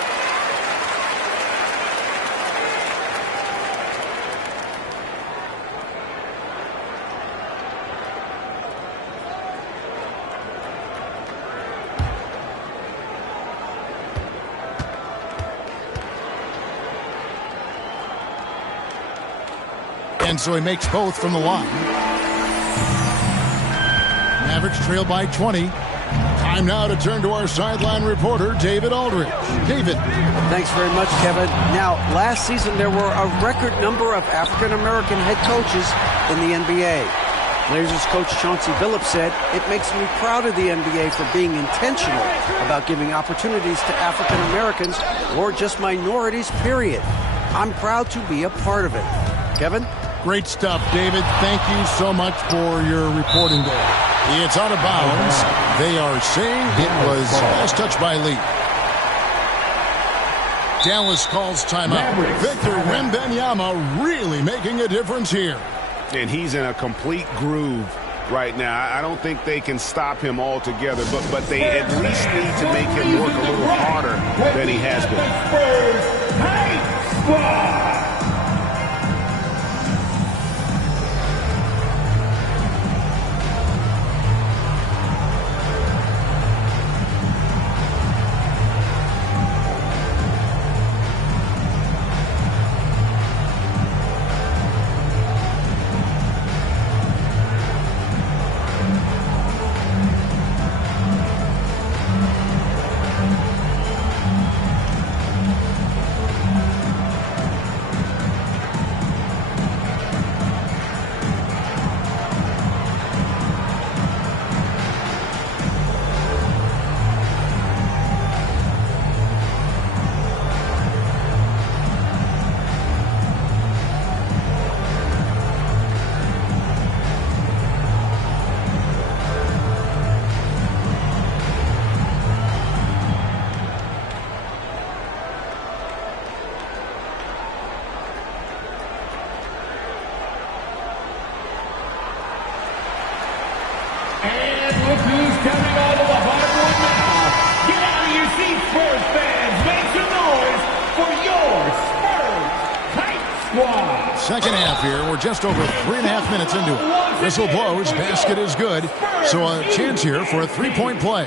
And so he makes both from the line. Mavericks trail by 20. Time now to turn to our sideline reporter, David Aldridge. David. Thanks very much, Kevin. Now, last season there were a record number of African-American head coaches in the NBA. Blazers coach Chauncey Billups said, "It makes me proud of the NBA for being intentional about giving opportunities to African-Americans or just minorities, period. I'm proud to be a part of it." Kevin? Great stuff, David. Thank you so much for your reporting there. It's out of bounds. They are saying it was last touched by Lee. Dallas calls timeout. Victor Wembanyama really making a difference here. And he's in a complete groove right now. I don't think they can stop him altogether, but they at least need to make him work a little harder than he has been. Spurs Hype Squad. Second half here. We're just over 3.5 minutes into it. Whistle blows. Basket is good. So a chance here for a three-point play.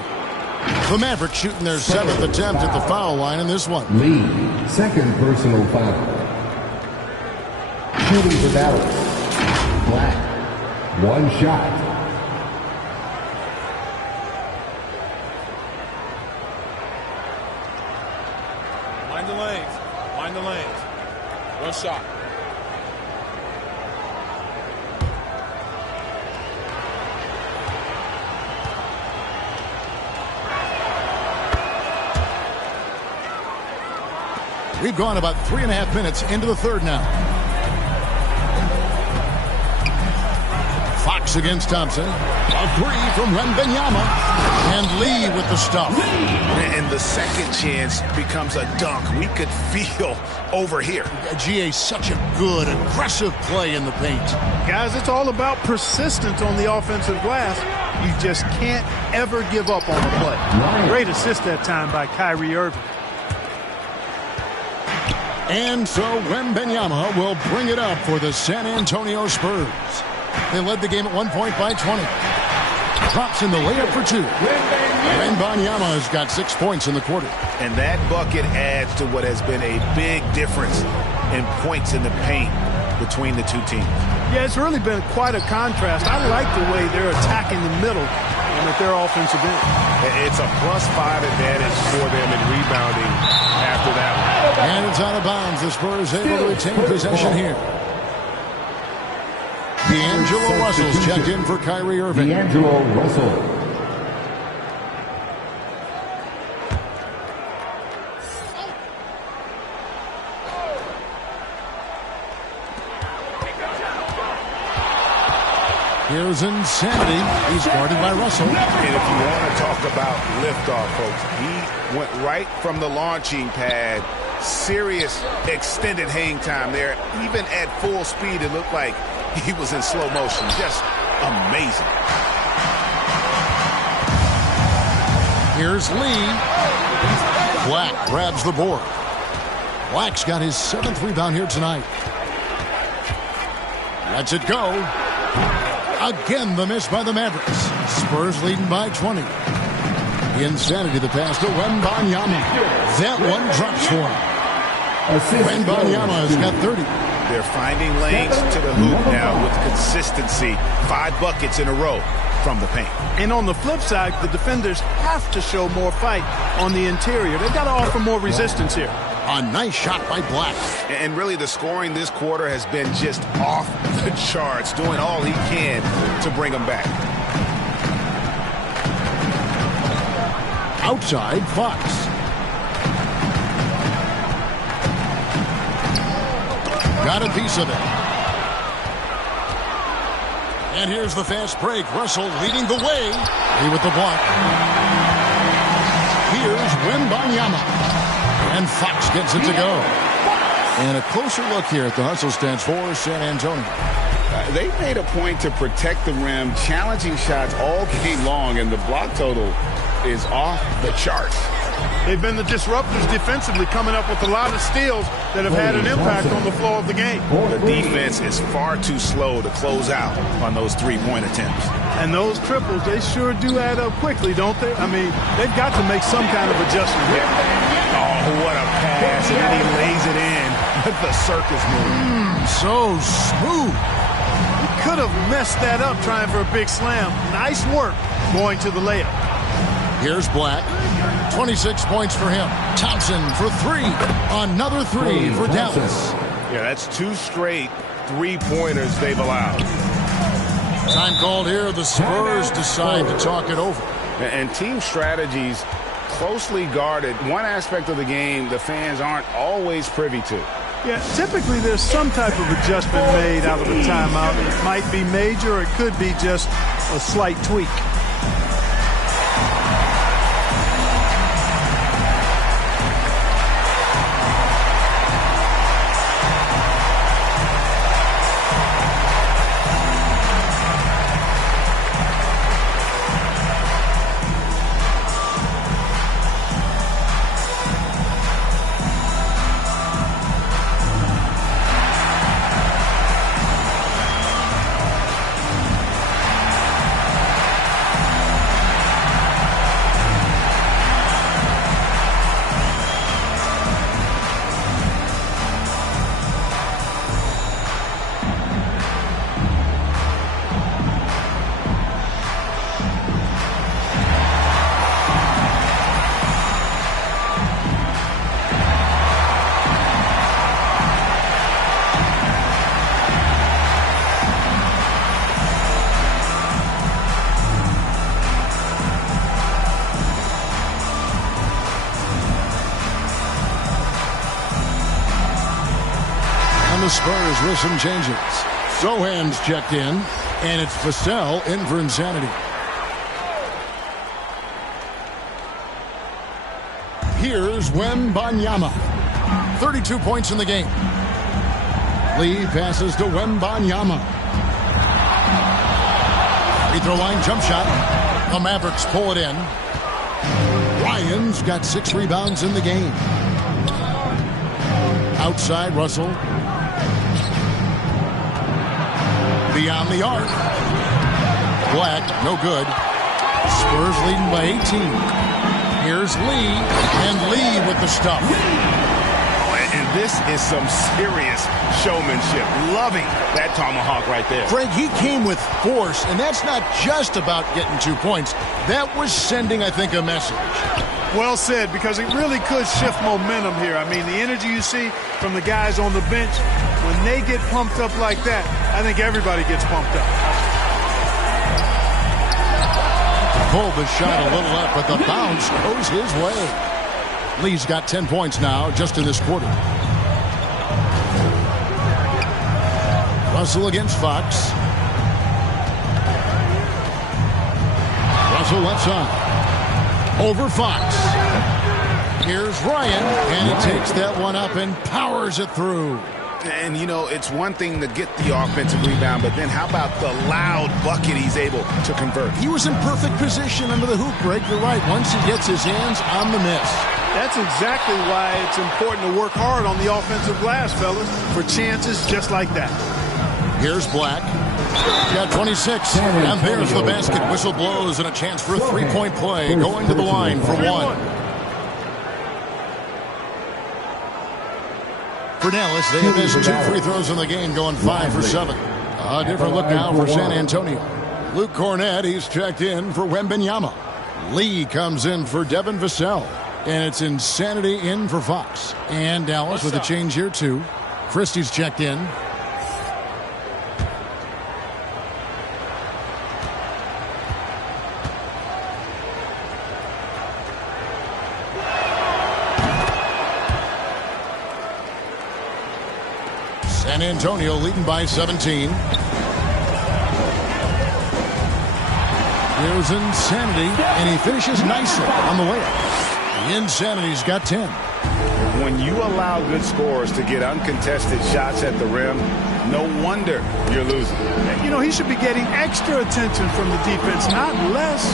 The Mavericks shooting their 7th attempt at the foul line in this one. Lee, second personal foul. Shooting for Dallas. Black, one shot. Mind the lanes. Mind the lanes. One shot. We've gone about 3.5 minutes into the third now. Fox against Thompson. A three from Wembanyama. And Lee with the stop. And the second chance becomes a dunk. We could feel over here. GA, such a good, aggressive play in the paint. Guys, it's all about persistence on the offensive glass. You just can't ever give up on the play. Great assist that time by Kyrie Irving. And so Wembanyama will bring it up for the San Antonio Spurs. They led the game at 1 point by 20. Drops in the layup for two. Wembanyama has got 6 points in the quarter. And that bucket adds to what has been a big difference in points in the paint between the two teams. Yeah, it's really been quite a contrast. I like the way they're attacking the middle and at their offensive end. It's a +5 advantage for them in rebounding after that one. And it's out of bounds. The Spurs able to retain possession here. D'Angelo Russell's checked in for Kyrie Irving. D'Angelo Russell. Here's Insanity. He's guarded by Russell. And if you want to talk about liftoff, folks, he went right from the launching pad. Serious extended hang time there. Even at full speed, it looked like he was in slow motion. Just amazing. Here's Lee. Black grabs the board. Black's got his 7th rebound here tonight. Lets it go. Again, the miss by the Mavericks. Spurs leading by 20. Insanity the pass to Wembanyama. That one drops for him. Wembanyama has got 30. They're finding lanes to the hoop now with consistency. 5 buckets in a row from the paint. And on the flip side, the defenders have to show more fight on the interior. They've got to offer more resistance here. A nice shot by Black. And really the scoring this quarter has been just off the charts, doing all he can to bring them back. Outside, Fox. Got a piece of it. And here's the fast break. Russell leading the way. He with the block. Here's Wembanyama. And Fox gets it to go. And a closer look here at the hustle stance for San Antonio. They made a point to protect the rim, challenging shots all game long, and the block total is off the charts. They've been the disruptors defensively, coming up with a lot of steals that have had an impact on the flow of the game. The defense is far too slow to close out on those three-point attempts. And those triples, they sure do add up quickly, don't they? I mean, they've got to make some kind of adjustment here. Oh, what a pass, and then he lays it in with the circus move. So smooth. He could have messed that up trying for a big slam. Nice work going to the layup. Here's Black. 26 points for him. Thompson for 3. Another 3 for Dallas. Yeah, that's 2 straight three-pointers they've allowed. Time called here. The Spurs decide to talk it over. And team strategies closely guarded. One aspect of the game the fans aren't always privy to. Yeah, typically there's some type of adjustment made out of a timeout. It might be major, or it could be just a slight tweak. The Spurs with some changes. Sohan's checked in, and it's Vassell in for Insanity. Here's Wembanyama. 32 points in the game. Lee passes to Wembanyama. Free throw line jump shot. The Mavericks pull it in. Ryan's got 6 rebounds in the game. Outside, Russell. Beyond the arc. Black, no good. Spurs leading by 18. Here's Lee, and Lee with the stuff. And this is some serious showmanship. Loving that tomahawk right there. Greg, he came with force, and that's not just about getting 2 points. That was sending, I think, a message. Well said, because it really could shift momentum here. I mean, the energy you see from the guys on the bench, when they get pumped up like that, I think everybody gets pumped up. Pulled the shot a little up, but the bounce goes his way. Lee's got 10 points now just in this quarter. Russell against Fox. Russell left side. Over Fox. Here's Ryan, and he takes that one up and powers it through. And, you know, it's one thing to get the offensive rebound, but then how about the loud bucket he's able to convert? He was in perfect position under the hoop, Greg. You're right. Once he gets his hands on the miss. That's exactly why it's important to work hard on the offensive glass, fellas, for chances just like that. Here's Black. Got 26, and there's the basket. Whistle blows, and a chance for a three-point play. Going to the line for 1. for Dallas. They have missed 2 free throws in the game, going 5 for 7. A different look now for San Antonio. Luke Cornett, he's checked in for Wembanyama. Lee comes in for Devin Vassell. And it's Insanity in for Fox. And Dallas with a change here, too. Christie's checked in. San Antonio leading by 17. Here's Insanity, and he finishes nicely on the layup. The Insanity's got 10. When you allow good scorers to get uncontested shots at the rim, no wonder you're losing. You know, he should be getting extra attention from the defense, not less.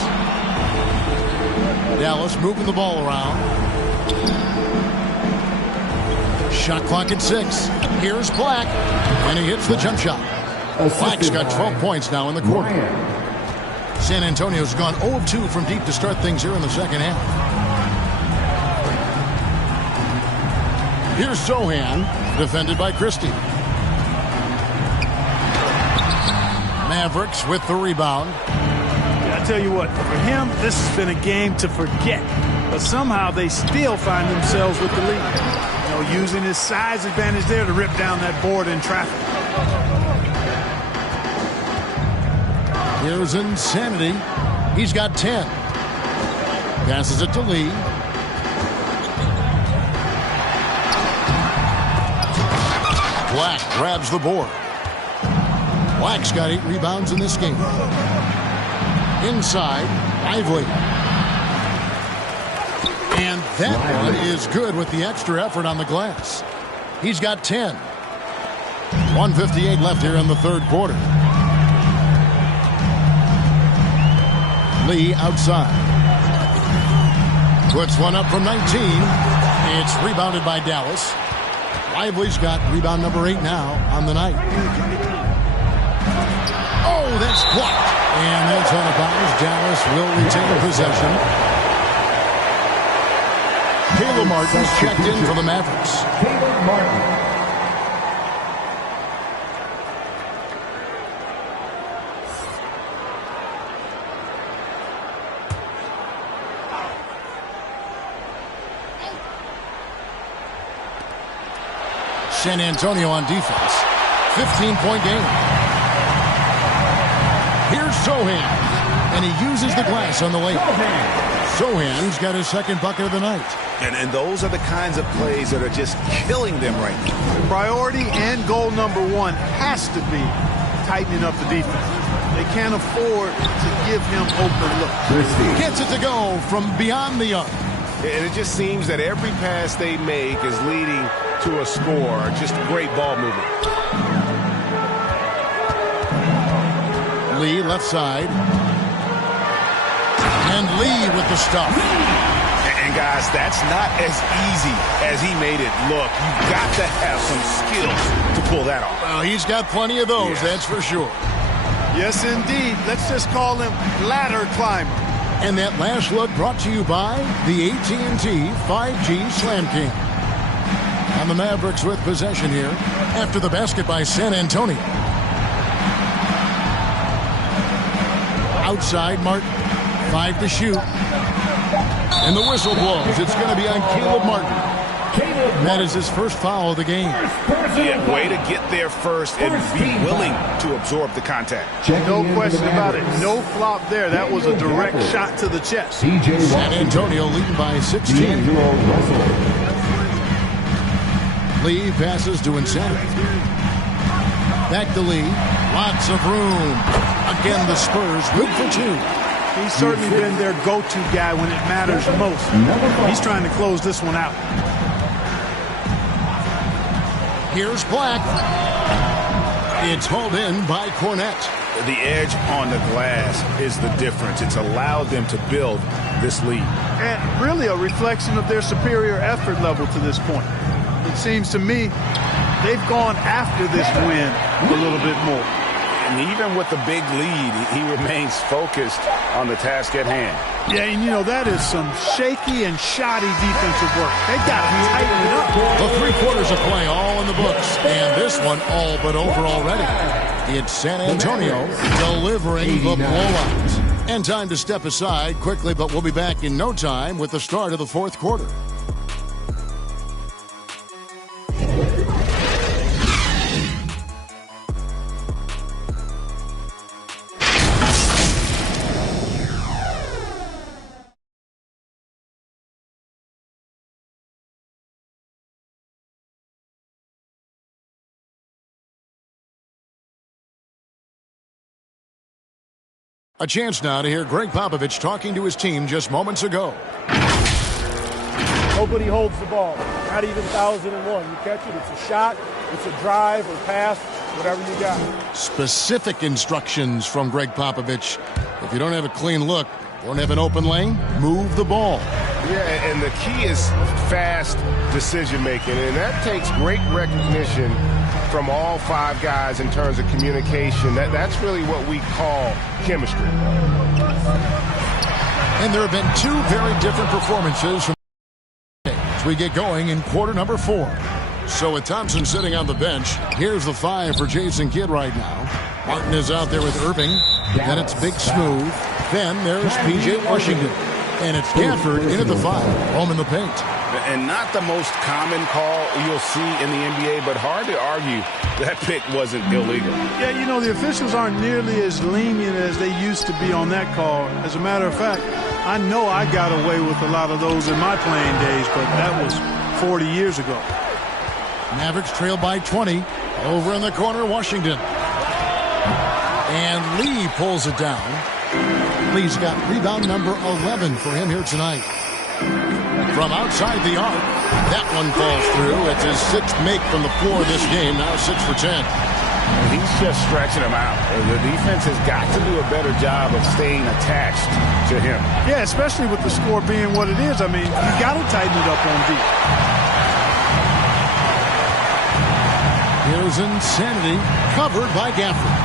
Dallas moving the ball around. Shot clock at 6. Here's Black, and he hits the jump shot. Black's got 12 points now in the quarter. San Antonio's gone 0 of 2 from deep to start things here in the second half. Here's Zohan, defended by Christie. Mavericks with the rebound. Yeah, I tell you what, for him, this has been a game to forget. But somehow they still find themselves with the lead. You know, using his size advantage there to rip down that board in traffic. Here's Insanity. He's got 10. Passes it to Lee. Black grabs the board. Black's got 8 rebounds in this game. Inside, Lively. And that one is good with the extra effort on the glass. He's got 10. 1:58 left here in the third quarter. Lee outside. Puts one up from 19. It's rebounded by Dallas. Lively's got rebound number 8 now on the night. Oh, that's blocked. And that's out of bounds. Dallas will retain possession. Caleb Martin's checked in for the Mavericks. Caleb Martin. San Antonio on defense. 15-point game. Here's Zohan. And he uses the glass on the layup. Zohan's got his second bucket of the night. And those are the kinds of plays that are just killing them right now. Priority and goal number 1 has to be tightening up the defense. They can't afford to give him open look. Gets it to go from beyond the arc. And it just seems that every pass they make is leading to a score. Just great ball movement. Lee left side. And Lee with the stuff. And guys, that's not as easy as he made it look. You've got to have some skills to pull that off. Well, he's got plenty of those, that's for sure. Yes, indeed. Let's just call him ladder climber. And that last look brought to you by the AT&T 5G Slam King. And the Mavericks with possession here after the basket by San Antonio. Outside Martin. 5 to shoot. And the whistle blows. It's going to be on Caleb Martin. That is his first foul of the game. Yeah, way to get there first and be willing to absorb the contact. No question about it. No flop there. That was a direct shot to the chest. San Antonio leading by 16. Lee passes to Insanity. Back to Lee. Lots of room. Again, the Spurs good for 2. He's certainly been their go-to guy when it matters most. He's trying to close this one out. Here's Black. It's hauled in by Cornett. The edge on the glass is the difference. It's allowed them to build this lead. And really a reflection of their superior effort level to this point. It seems to me they've gone after this win a little bit more. And even with the big lead, he remains focused on the task at hand. Yeah, and you know, that is some shaky and shoddy defensive work. They got to tighten it up. The 3 quarters of play all in the books, and this one all but over already. It's San Antonio delivering the blowout. And time to step aside quickly, but we'll be back in no time with the start of the 4th quarter. A chance now to hear Greg Popovich talking to his team just moments ago. Nobody holds the ball, not even 1,001. You catch it, it's a shot, it's a drive or pass, whatever you got. Specific instructions from Greg Popovich. If you don't have a clean look, don't have an open lane, move the ball. Yeah, and the key is fast decision-making, and that takes great recognition from all 5 guys in terms of communication. That's really what we call chemistry. And there have been 2 very different performances from as we get going in quarter number 4. So with Thompson sitting on the bench, here's the 5 for Jason Kidd right now. Martin is out there with Irving. Then it's Big Smooth. Then there's P.J. Washington. And it's Gafford in at the 5, home in the paint. And not the most common call you'll see in the NBA, but hard to argue that pick wasn't illegal. Yeah, you know, the officials aren't nearly as lenient as they used to be on that call. As a matter of fact, I know I got away with a lot of those in my playing days, but that was 40 years ago. Mavericks trail by 20. Over in the corner, Washington. And Lee pulls it down. Lee's got rebound number 11 for him here tonight. From outside the arc, that one falls through. It's his 6th make from the floor this game, now 6 for 10. He's just stretching him out. The defense has got to do a better job of staying attached to him. Yeah, especially with the score being what it is. I mean, you got to tighten it up on D. Here's Insanity, covered by Gafford.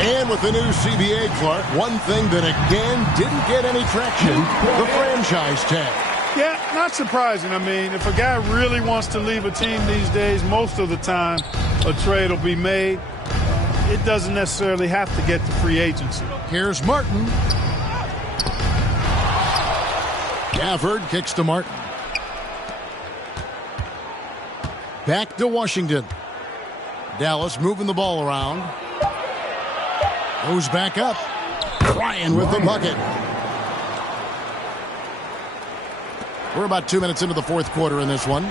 And with the new CBA, Clark, one thing that again didn't get any traction, the franchise tag. Yeah, not surprising. I mean, if a guy really wants to leave a team these days, most of the time a trade will be made. It doesn't necessarily have to get to free agency. Here's Martin. Gafford kicks to Martin. Back to Washington. Dallas moving the ball around. Goes back up. Ryan with the bucket. We're about 2 minutes into the 4th quarter in this one.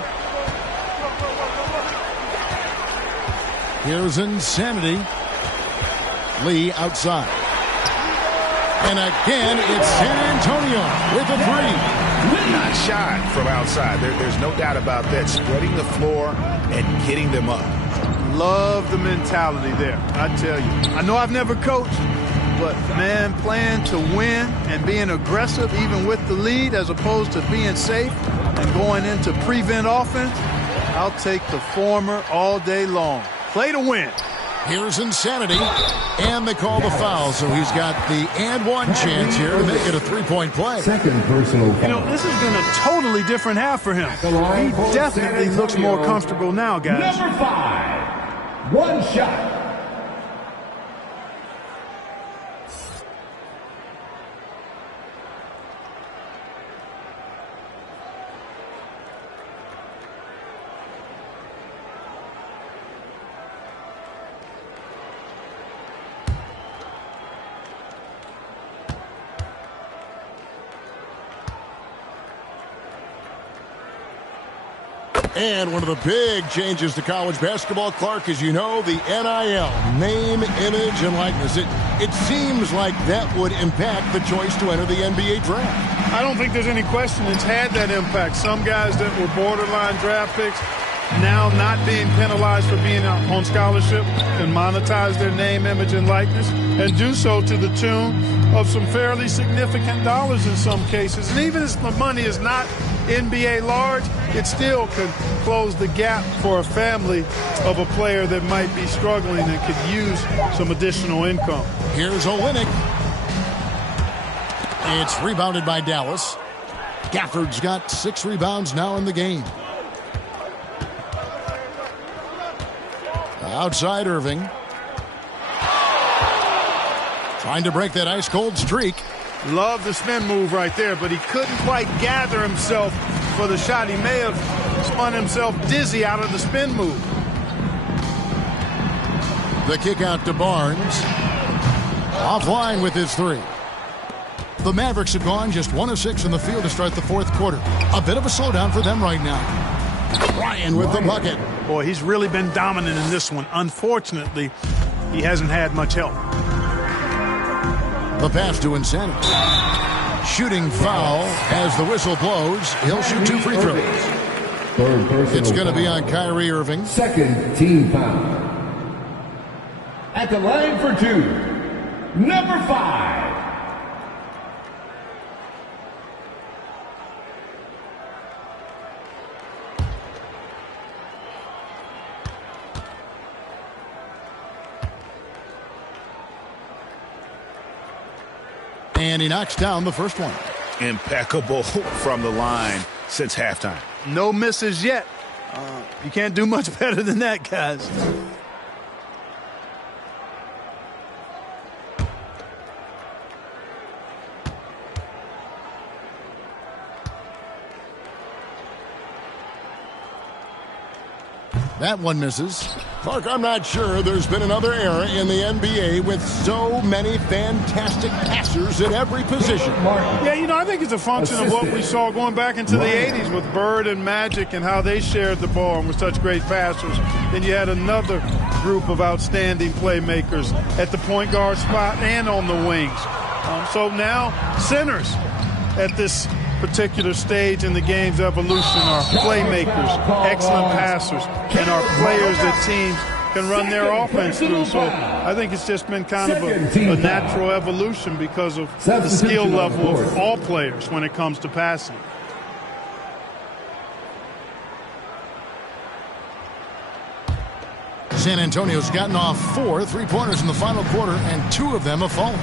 Here's Insanity. Lee outside. And again, it's San Antonio with a 3. Not shot from outside. There's no doubt about that. Spreading the floor and getting them up. Love the mentality there, I tell you. I know I've never coached, but, man, playing to win and being aggressive even with the lead as opposed to being safe and going into prevent offense, I'll take the former all day long. Play to win. Here's Insanity, and they call the foul, so he's got the and one chance here to make it a 3-point play. Second personal foul. You know, this has been a totally different half for him. He definitely looks more comfortable now, guys. Number 5, one shot. And one of the big changes to college basketball, Clark, as you know, the NIL, name, image, and likeness. It seems like that would impact the choice to enter the NBA draft. I don't think there's any question it's had that impact. Some guys that were borderline draft picks now not being penalized for being on scholarship can monetize their name, image, and likeness, and do so to the tune of some fairly significant dollars in some cases. And even if the money is not NBA large, it still could close the gap for a family of a player that might be struggling and could use some additional income. Here's Olynyk. It's rebounded by Dallas. Gafford's got 6 rebounds now in the game. Outside Irving. Trying to break that ice-cold streak. Love the spin move right there, but he couldn't quite gather himself for the shot. He may have spun himself dizzy out of the spin move. The kick out to Barnes. Offline with his 3. The Mavericks have gone just 1 of 6 in the field to start the fourth quarter. A bit of a slowdown for them right now. Ryan with the bucket. Boy, he's really been dominant in this one. Unfortunately, he hasn't had much help. The pass to Insanity. Shooting foul as the whistle blows. He'll shoot 2 free throws. It's going to be on Kyrie Irving. Second team foul. At the line for 2, number 5. And he knocks down the first one. Impeccable from the line since halftime. No misses yet. You can't do much better than that, guys. That one misses. Clark, I'm not sure there's been another era in the NBA with so many fantastic passers at every position. Yeah, you know, I think it's a function of what we saw going back into the 80s with Bird and Magic and how they shared the ball and were such great passers. Then you had another group of outstanding playmakers at the point guard spot and on the wings. So now centers at this particular stage in the game's evolution are playmakers, excellent passers, and are players that teams can run their offense through. So I think it's just been kind of a natural evolution because of the skill level of all players when it comes to passing. San Antonio's gotten off 4 3-pointers in the final quarter, and 2 of them have fallen.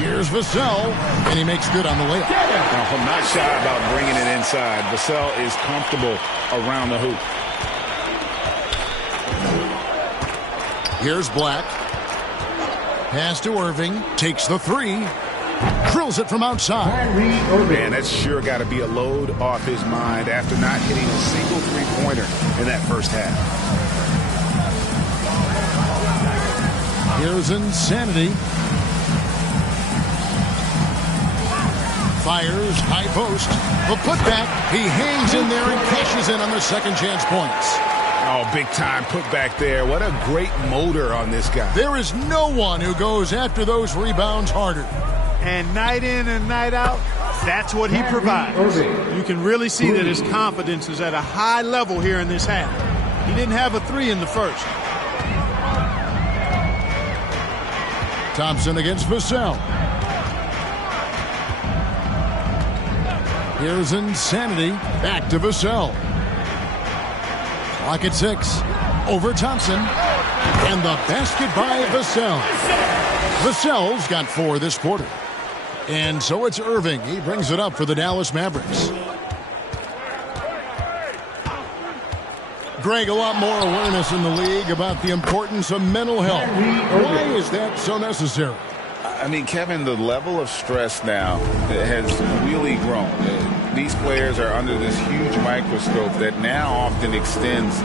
Here's Vassell, and he makes good on the layup. I'm not shy about bringing it inside. Vassell is comfortable around the hoop. Here's Black. Pass to Irving. Takes the 3. Drills it from outside. Man, that's sure got to be a load off his mind after not hitting a single 3-pointer in that first half. Here's Insanity. Fires, high post. The putback. He hangs in there and cashes in on the second chance points. Oh, big time putback there. What a great motor on this guy. There is no one who goes after those rebounds harder. And night in and night out, that's what he provides. You can really see that his confidence is at a high level here in this half. He didn't have a 3 in the first. Thompson against Vassell. Here's Insanity. Back to Vassell. Clock at 6. Over Thompson. And the basket by Vassell. Vassell's got 4 this quarter. And so it's Irving. He brings it up for the Dallas Mavericks. Greg, a lot more awareness in the league about the importance of mental health. Why is that so necessary? I mean, Kevin, the level of stress now has really grown. These players are under this huge microscope that now often extends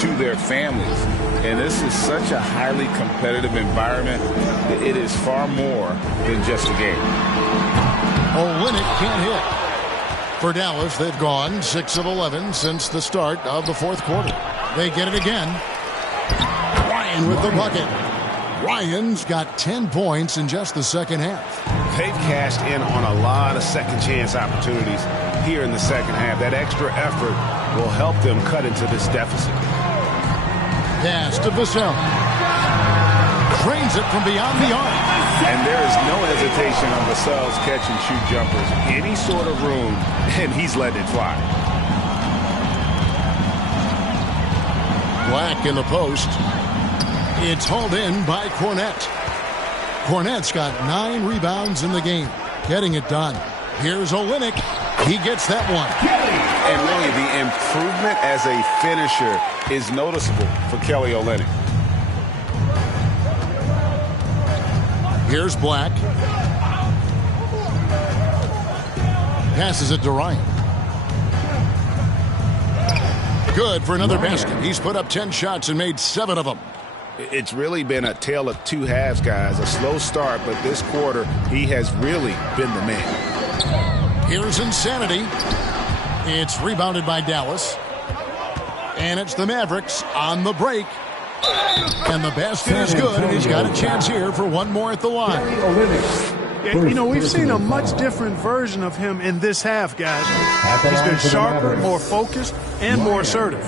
to their families. And this is such a highly competitive environment that it is far more than just a game. Olynyk can't hit. For Dallas, they've gone 6 of 11 since the start of the fourth quarter. They get it again. Ryan with the bucket. Ryan's got 10 points in just the second half. They've cashed in on a lot of second chance opportunities here in the second half. That extra effort will help them cut into this deficit. Pass to Vassell. Trains it from beyond the arc. And there is no hesitation on Vassell's catch-and-shoot jumpers. Any sort of room, and he's letting it fly. Black in the post. It's hauled in by Cornette. Cornette's got 9 rebounds in the game, getting it done. Here's Olynyk. He gets that one. And really, the improvement as a finisher is noticeable for Kelly Olynyk. Here's Black. Passes it to Ryan. Good for another basket. He's put up 10 shots and made 7 of them. It's really been a tale of two halves, guys. A slow start, but this quarter, he has really been the man. Here's Insanity. It's rebounded by Dallas. And it's the Mavericks on the break. And the basket is good, and he's got a chance here for one more at the line. You know, we've seen a much different version of him in this half, guys. He's been sharper, more focused, and more assertive.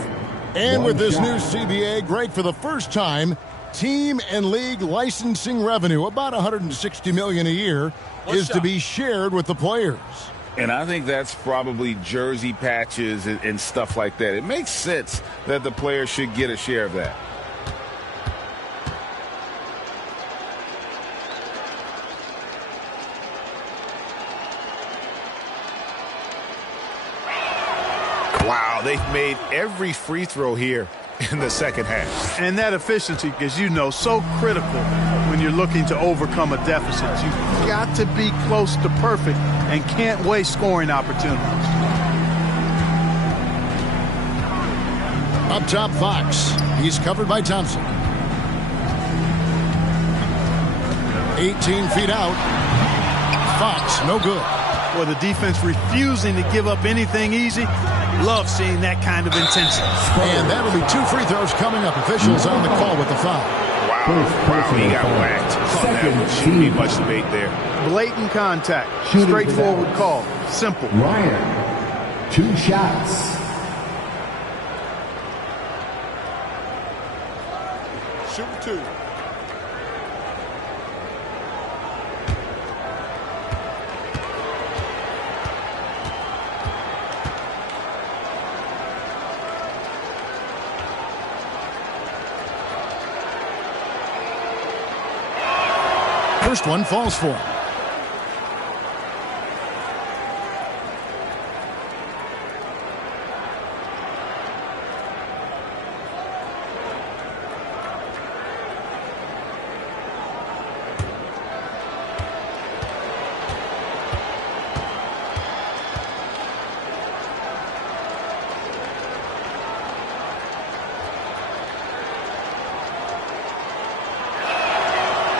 And with this new CBA, Greg, for the first time, team and league licensing revenue, about $160 million a year, is to be shared with the players. And I think that's probably jersey patches and stuff like that. It makes sense that the players should get a share of that. Wow, they've made every free throw here in the second half. And that efficiency, as you know, so critical when you're looking to overcome a deficit. You've got to be close to perfect and can't waste scoring opportunities. Up top, Fox. He's covered by Thompson. 18 feet out. Fox, no good. Well, the defense refusing to give up anything easy. Love seeing that kind of intensity. And that'll be 2 free throws coming up. Officials on the call with the foul. Wow, he got whacked on that one. Shouldn't be much debate there. Blatant contact. Straightforward call. Simple. Ryan, 2 shots. Shoot 2. First one falls for him.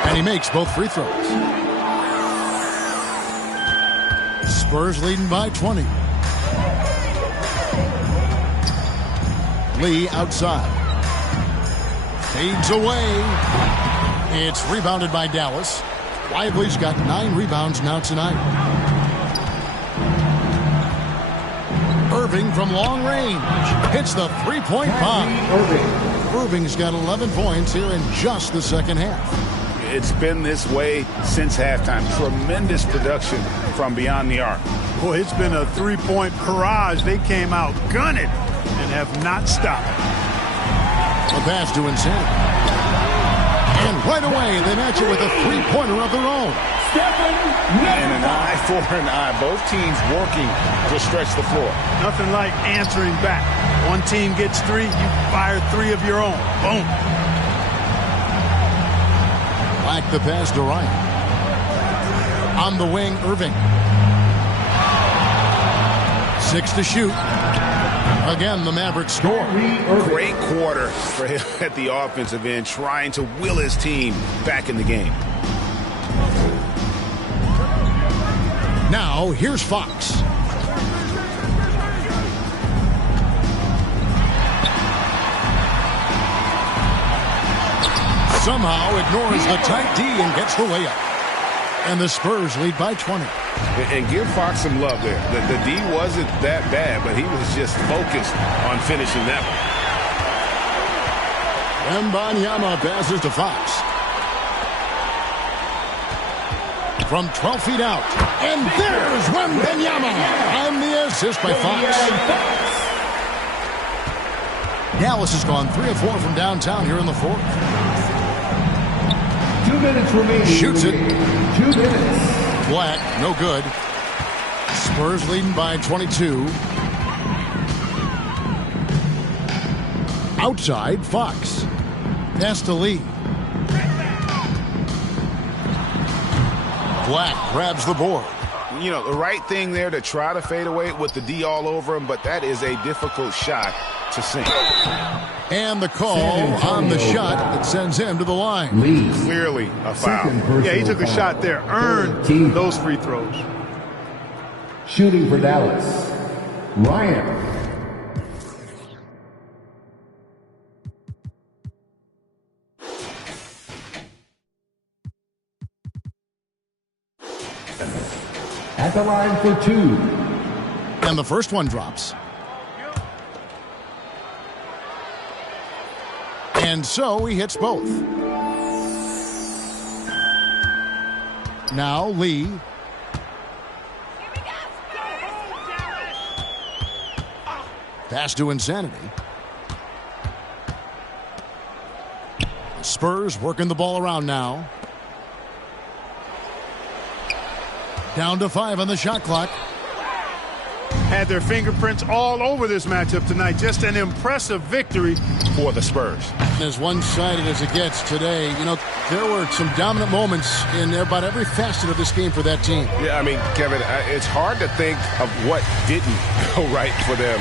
And he makes both free throws. Spurs leading by 20. Lee outside. Fades away. It's rebounded by Dallas. Lively's got 9 rebounds now tonight. Irving from long range hits the three-point bomb. Irving's got 11 points here in just the second half. It's been this way since halftime. Tremendous production from beyond the arc. Boy, it's been a three-point barrage. They came out gunning and have not stopped. A pass to Insanity. And right away, they match it with a three-pointer of their own. And an eye for an eye. Both teams working to stretch the floor. Nothing like answering back. One team gets 3, you fire 3 of your own. Boom. Back the pass to Ryan. On the wing, Irving. 6 to shoot. Again, the Mavericks score. Great quarter for him at the offensive end, trying to will his team back in the game. Now, here's Fox. somehow ignores the tight D and gets the layup. And the Spurs lead by 20. And give Fox some love there. The D wasn't that bad, but he was just focused on finishing that one. Wembanyama passes to Fox. From 12 feet out. And there's Wembanyama on the assist by Fox. Dallas has gone 3 of 4 from downtown here in the fourth. 2 minutes remaining. Shoots it. 2 minutes. Black, no good. Spurs leading by 22. Outside, Fox. Pass to Lee. Black grabs the board. You know, the right thing there to try to fade away with the D all over him, but that is a difficult shot to sink. And the call on the shot that sends him to the line. Clearly a foul. Yeah, he took a shot there. Earned those free throws. Shooting for Dallas, Ryan. At the line for 2. And the first one drops. And so he hits both. Now Lee. Pass to Insanity. The Spurs working the ball around now. Down to 5 on the shot clock. Had their fingerprints all over this matchup tonight. Just an impressive victory for the Spurs. As one-sided as it gets today, you know, there were some dominant moments in about every facet of this game for that team. Yeah, I mean, Kevin, it's hard to think of what didn't go right for them.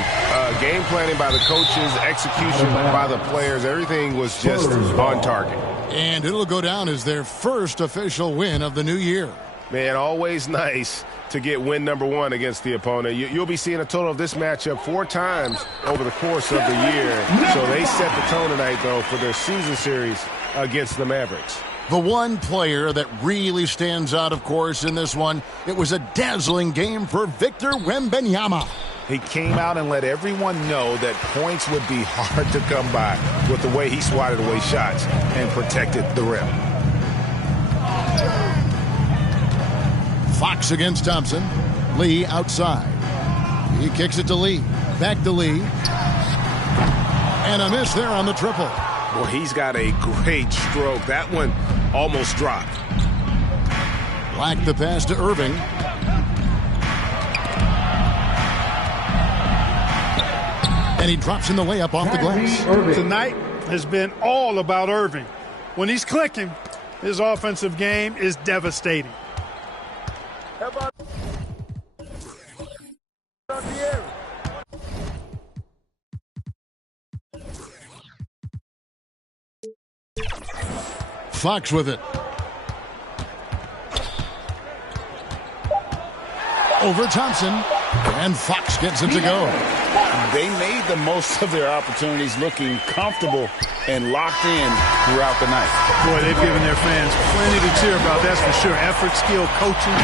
Game planning by the coaches, execution by the players, everything was just on target. And it'll go down as their first official win of the new year. Man, always nice to get win number 1 against the opponent. You'll be seeing a total of this matchup 4 times over the course of the year. So they set the tone tonight, though, for their season series against the Mavericks. The one player that really stands out, of course, in this one, it was a dazzling game for Victor Wembanyama. He came out and let everyone know that points would be hard to come by with the way he swatted away shots and protected the rim. Fox against Thompson. Lee outside. He kicks it to Lee. Back to Lee. And a miss there on the triple. Well, he's got a great stroke. That one almost dropped. Black the pass to Irving. And he drops in the layup off the glass. Tonight has been all about Irving. When he's clicking, his offensive game is devastating. How about Fox with it. Over Thompson. And Fox gets it to go. They made the most of their opportunities, looking comfortable and locked in throughout the night. Boy, they've given their fans plenty to cheer about, that's for sure. Effort, skill, coaching.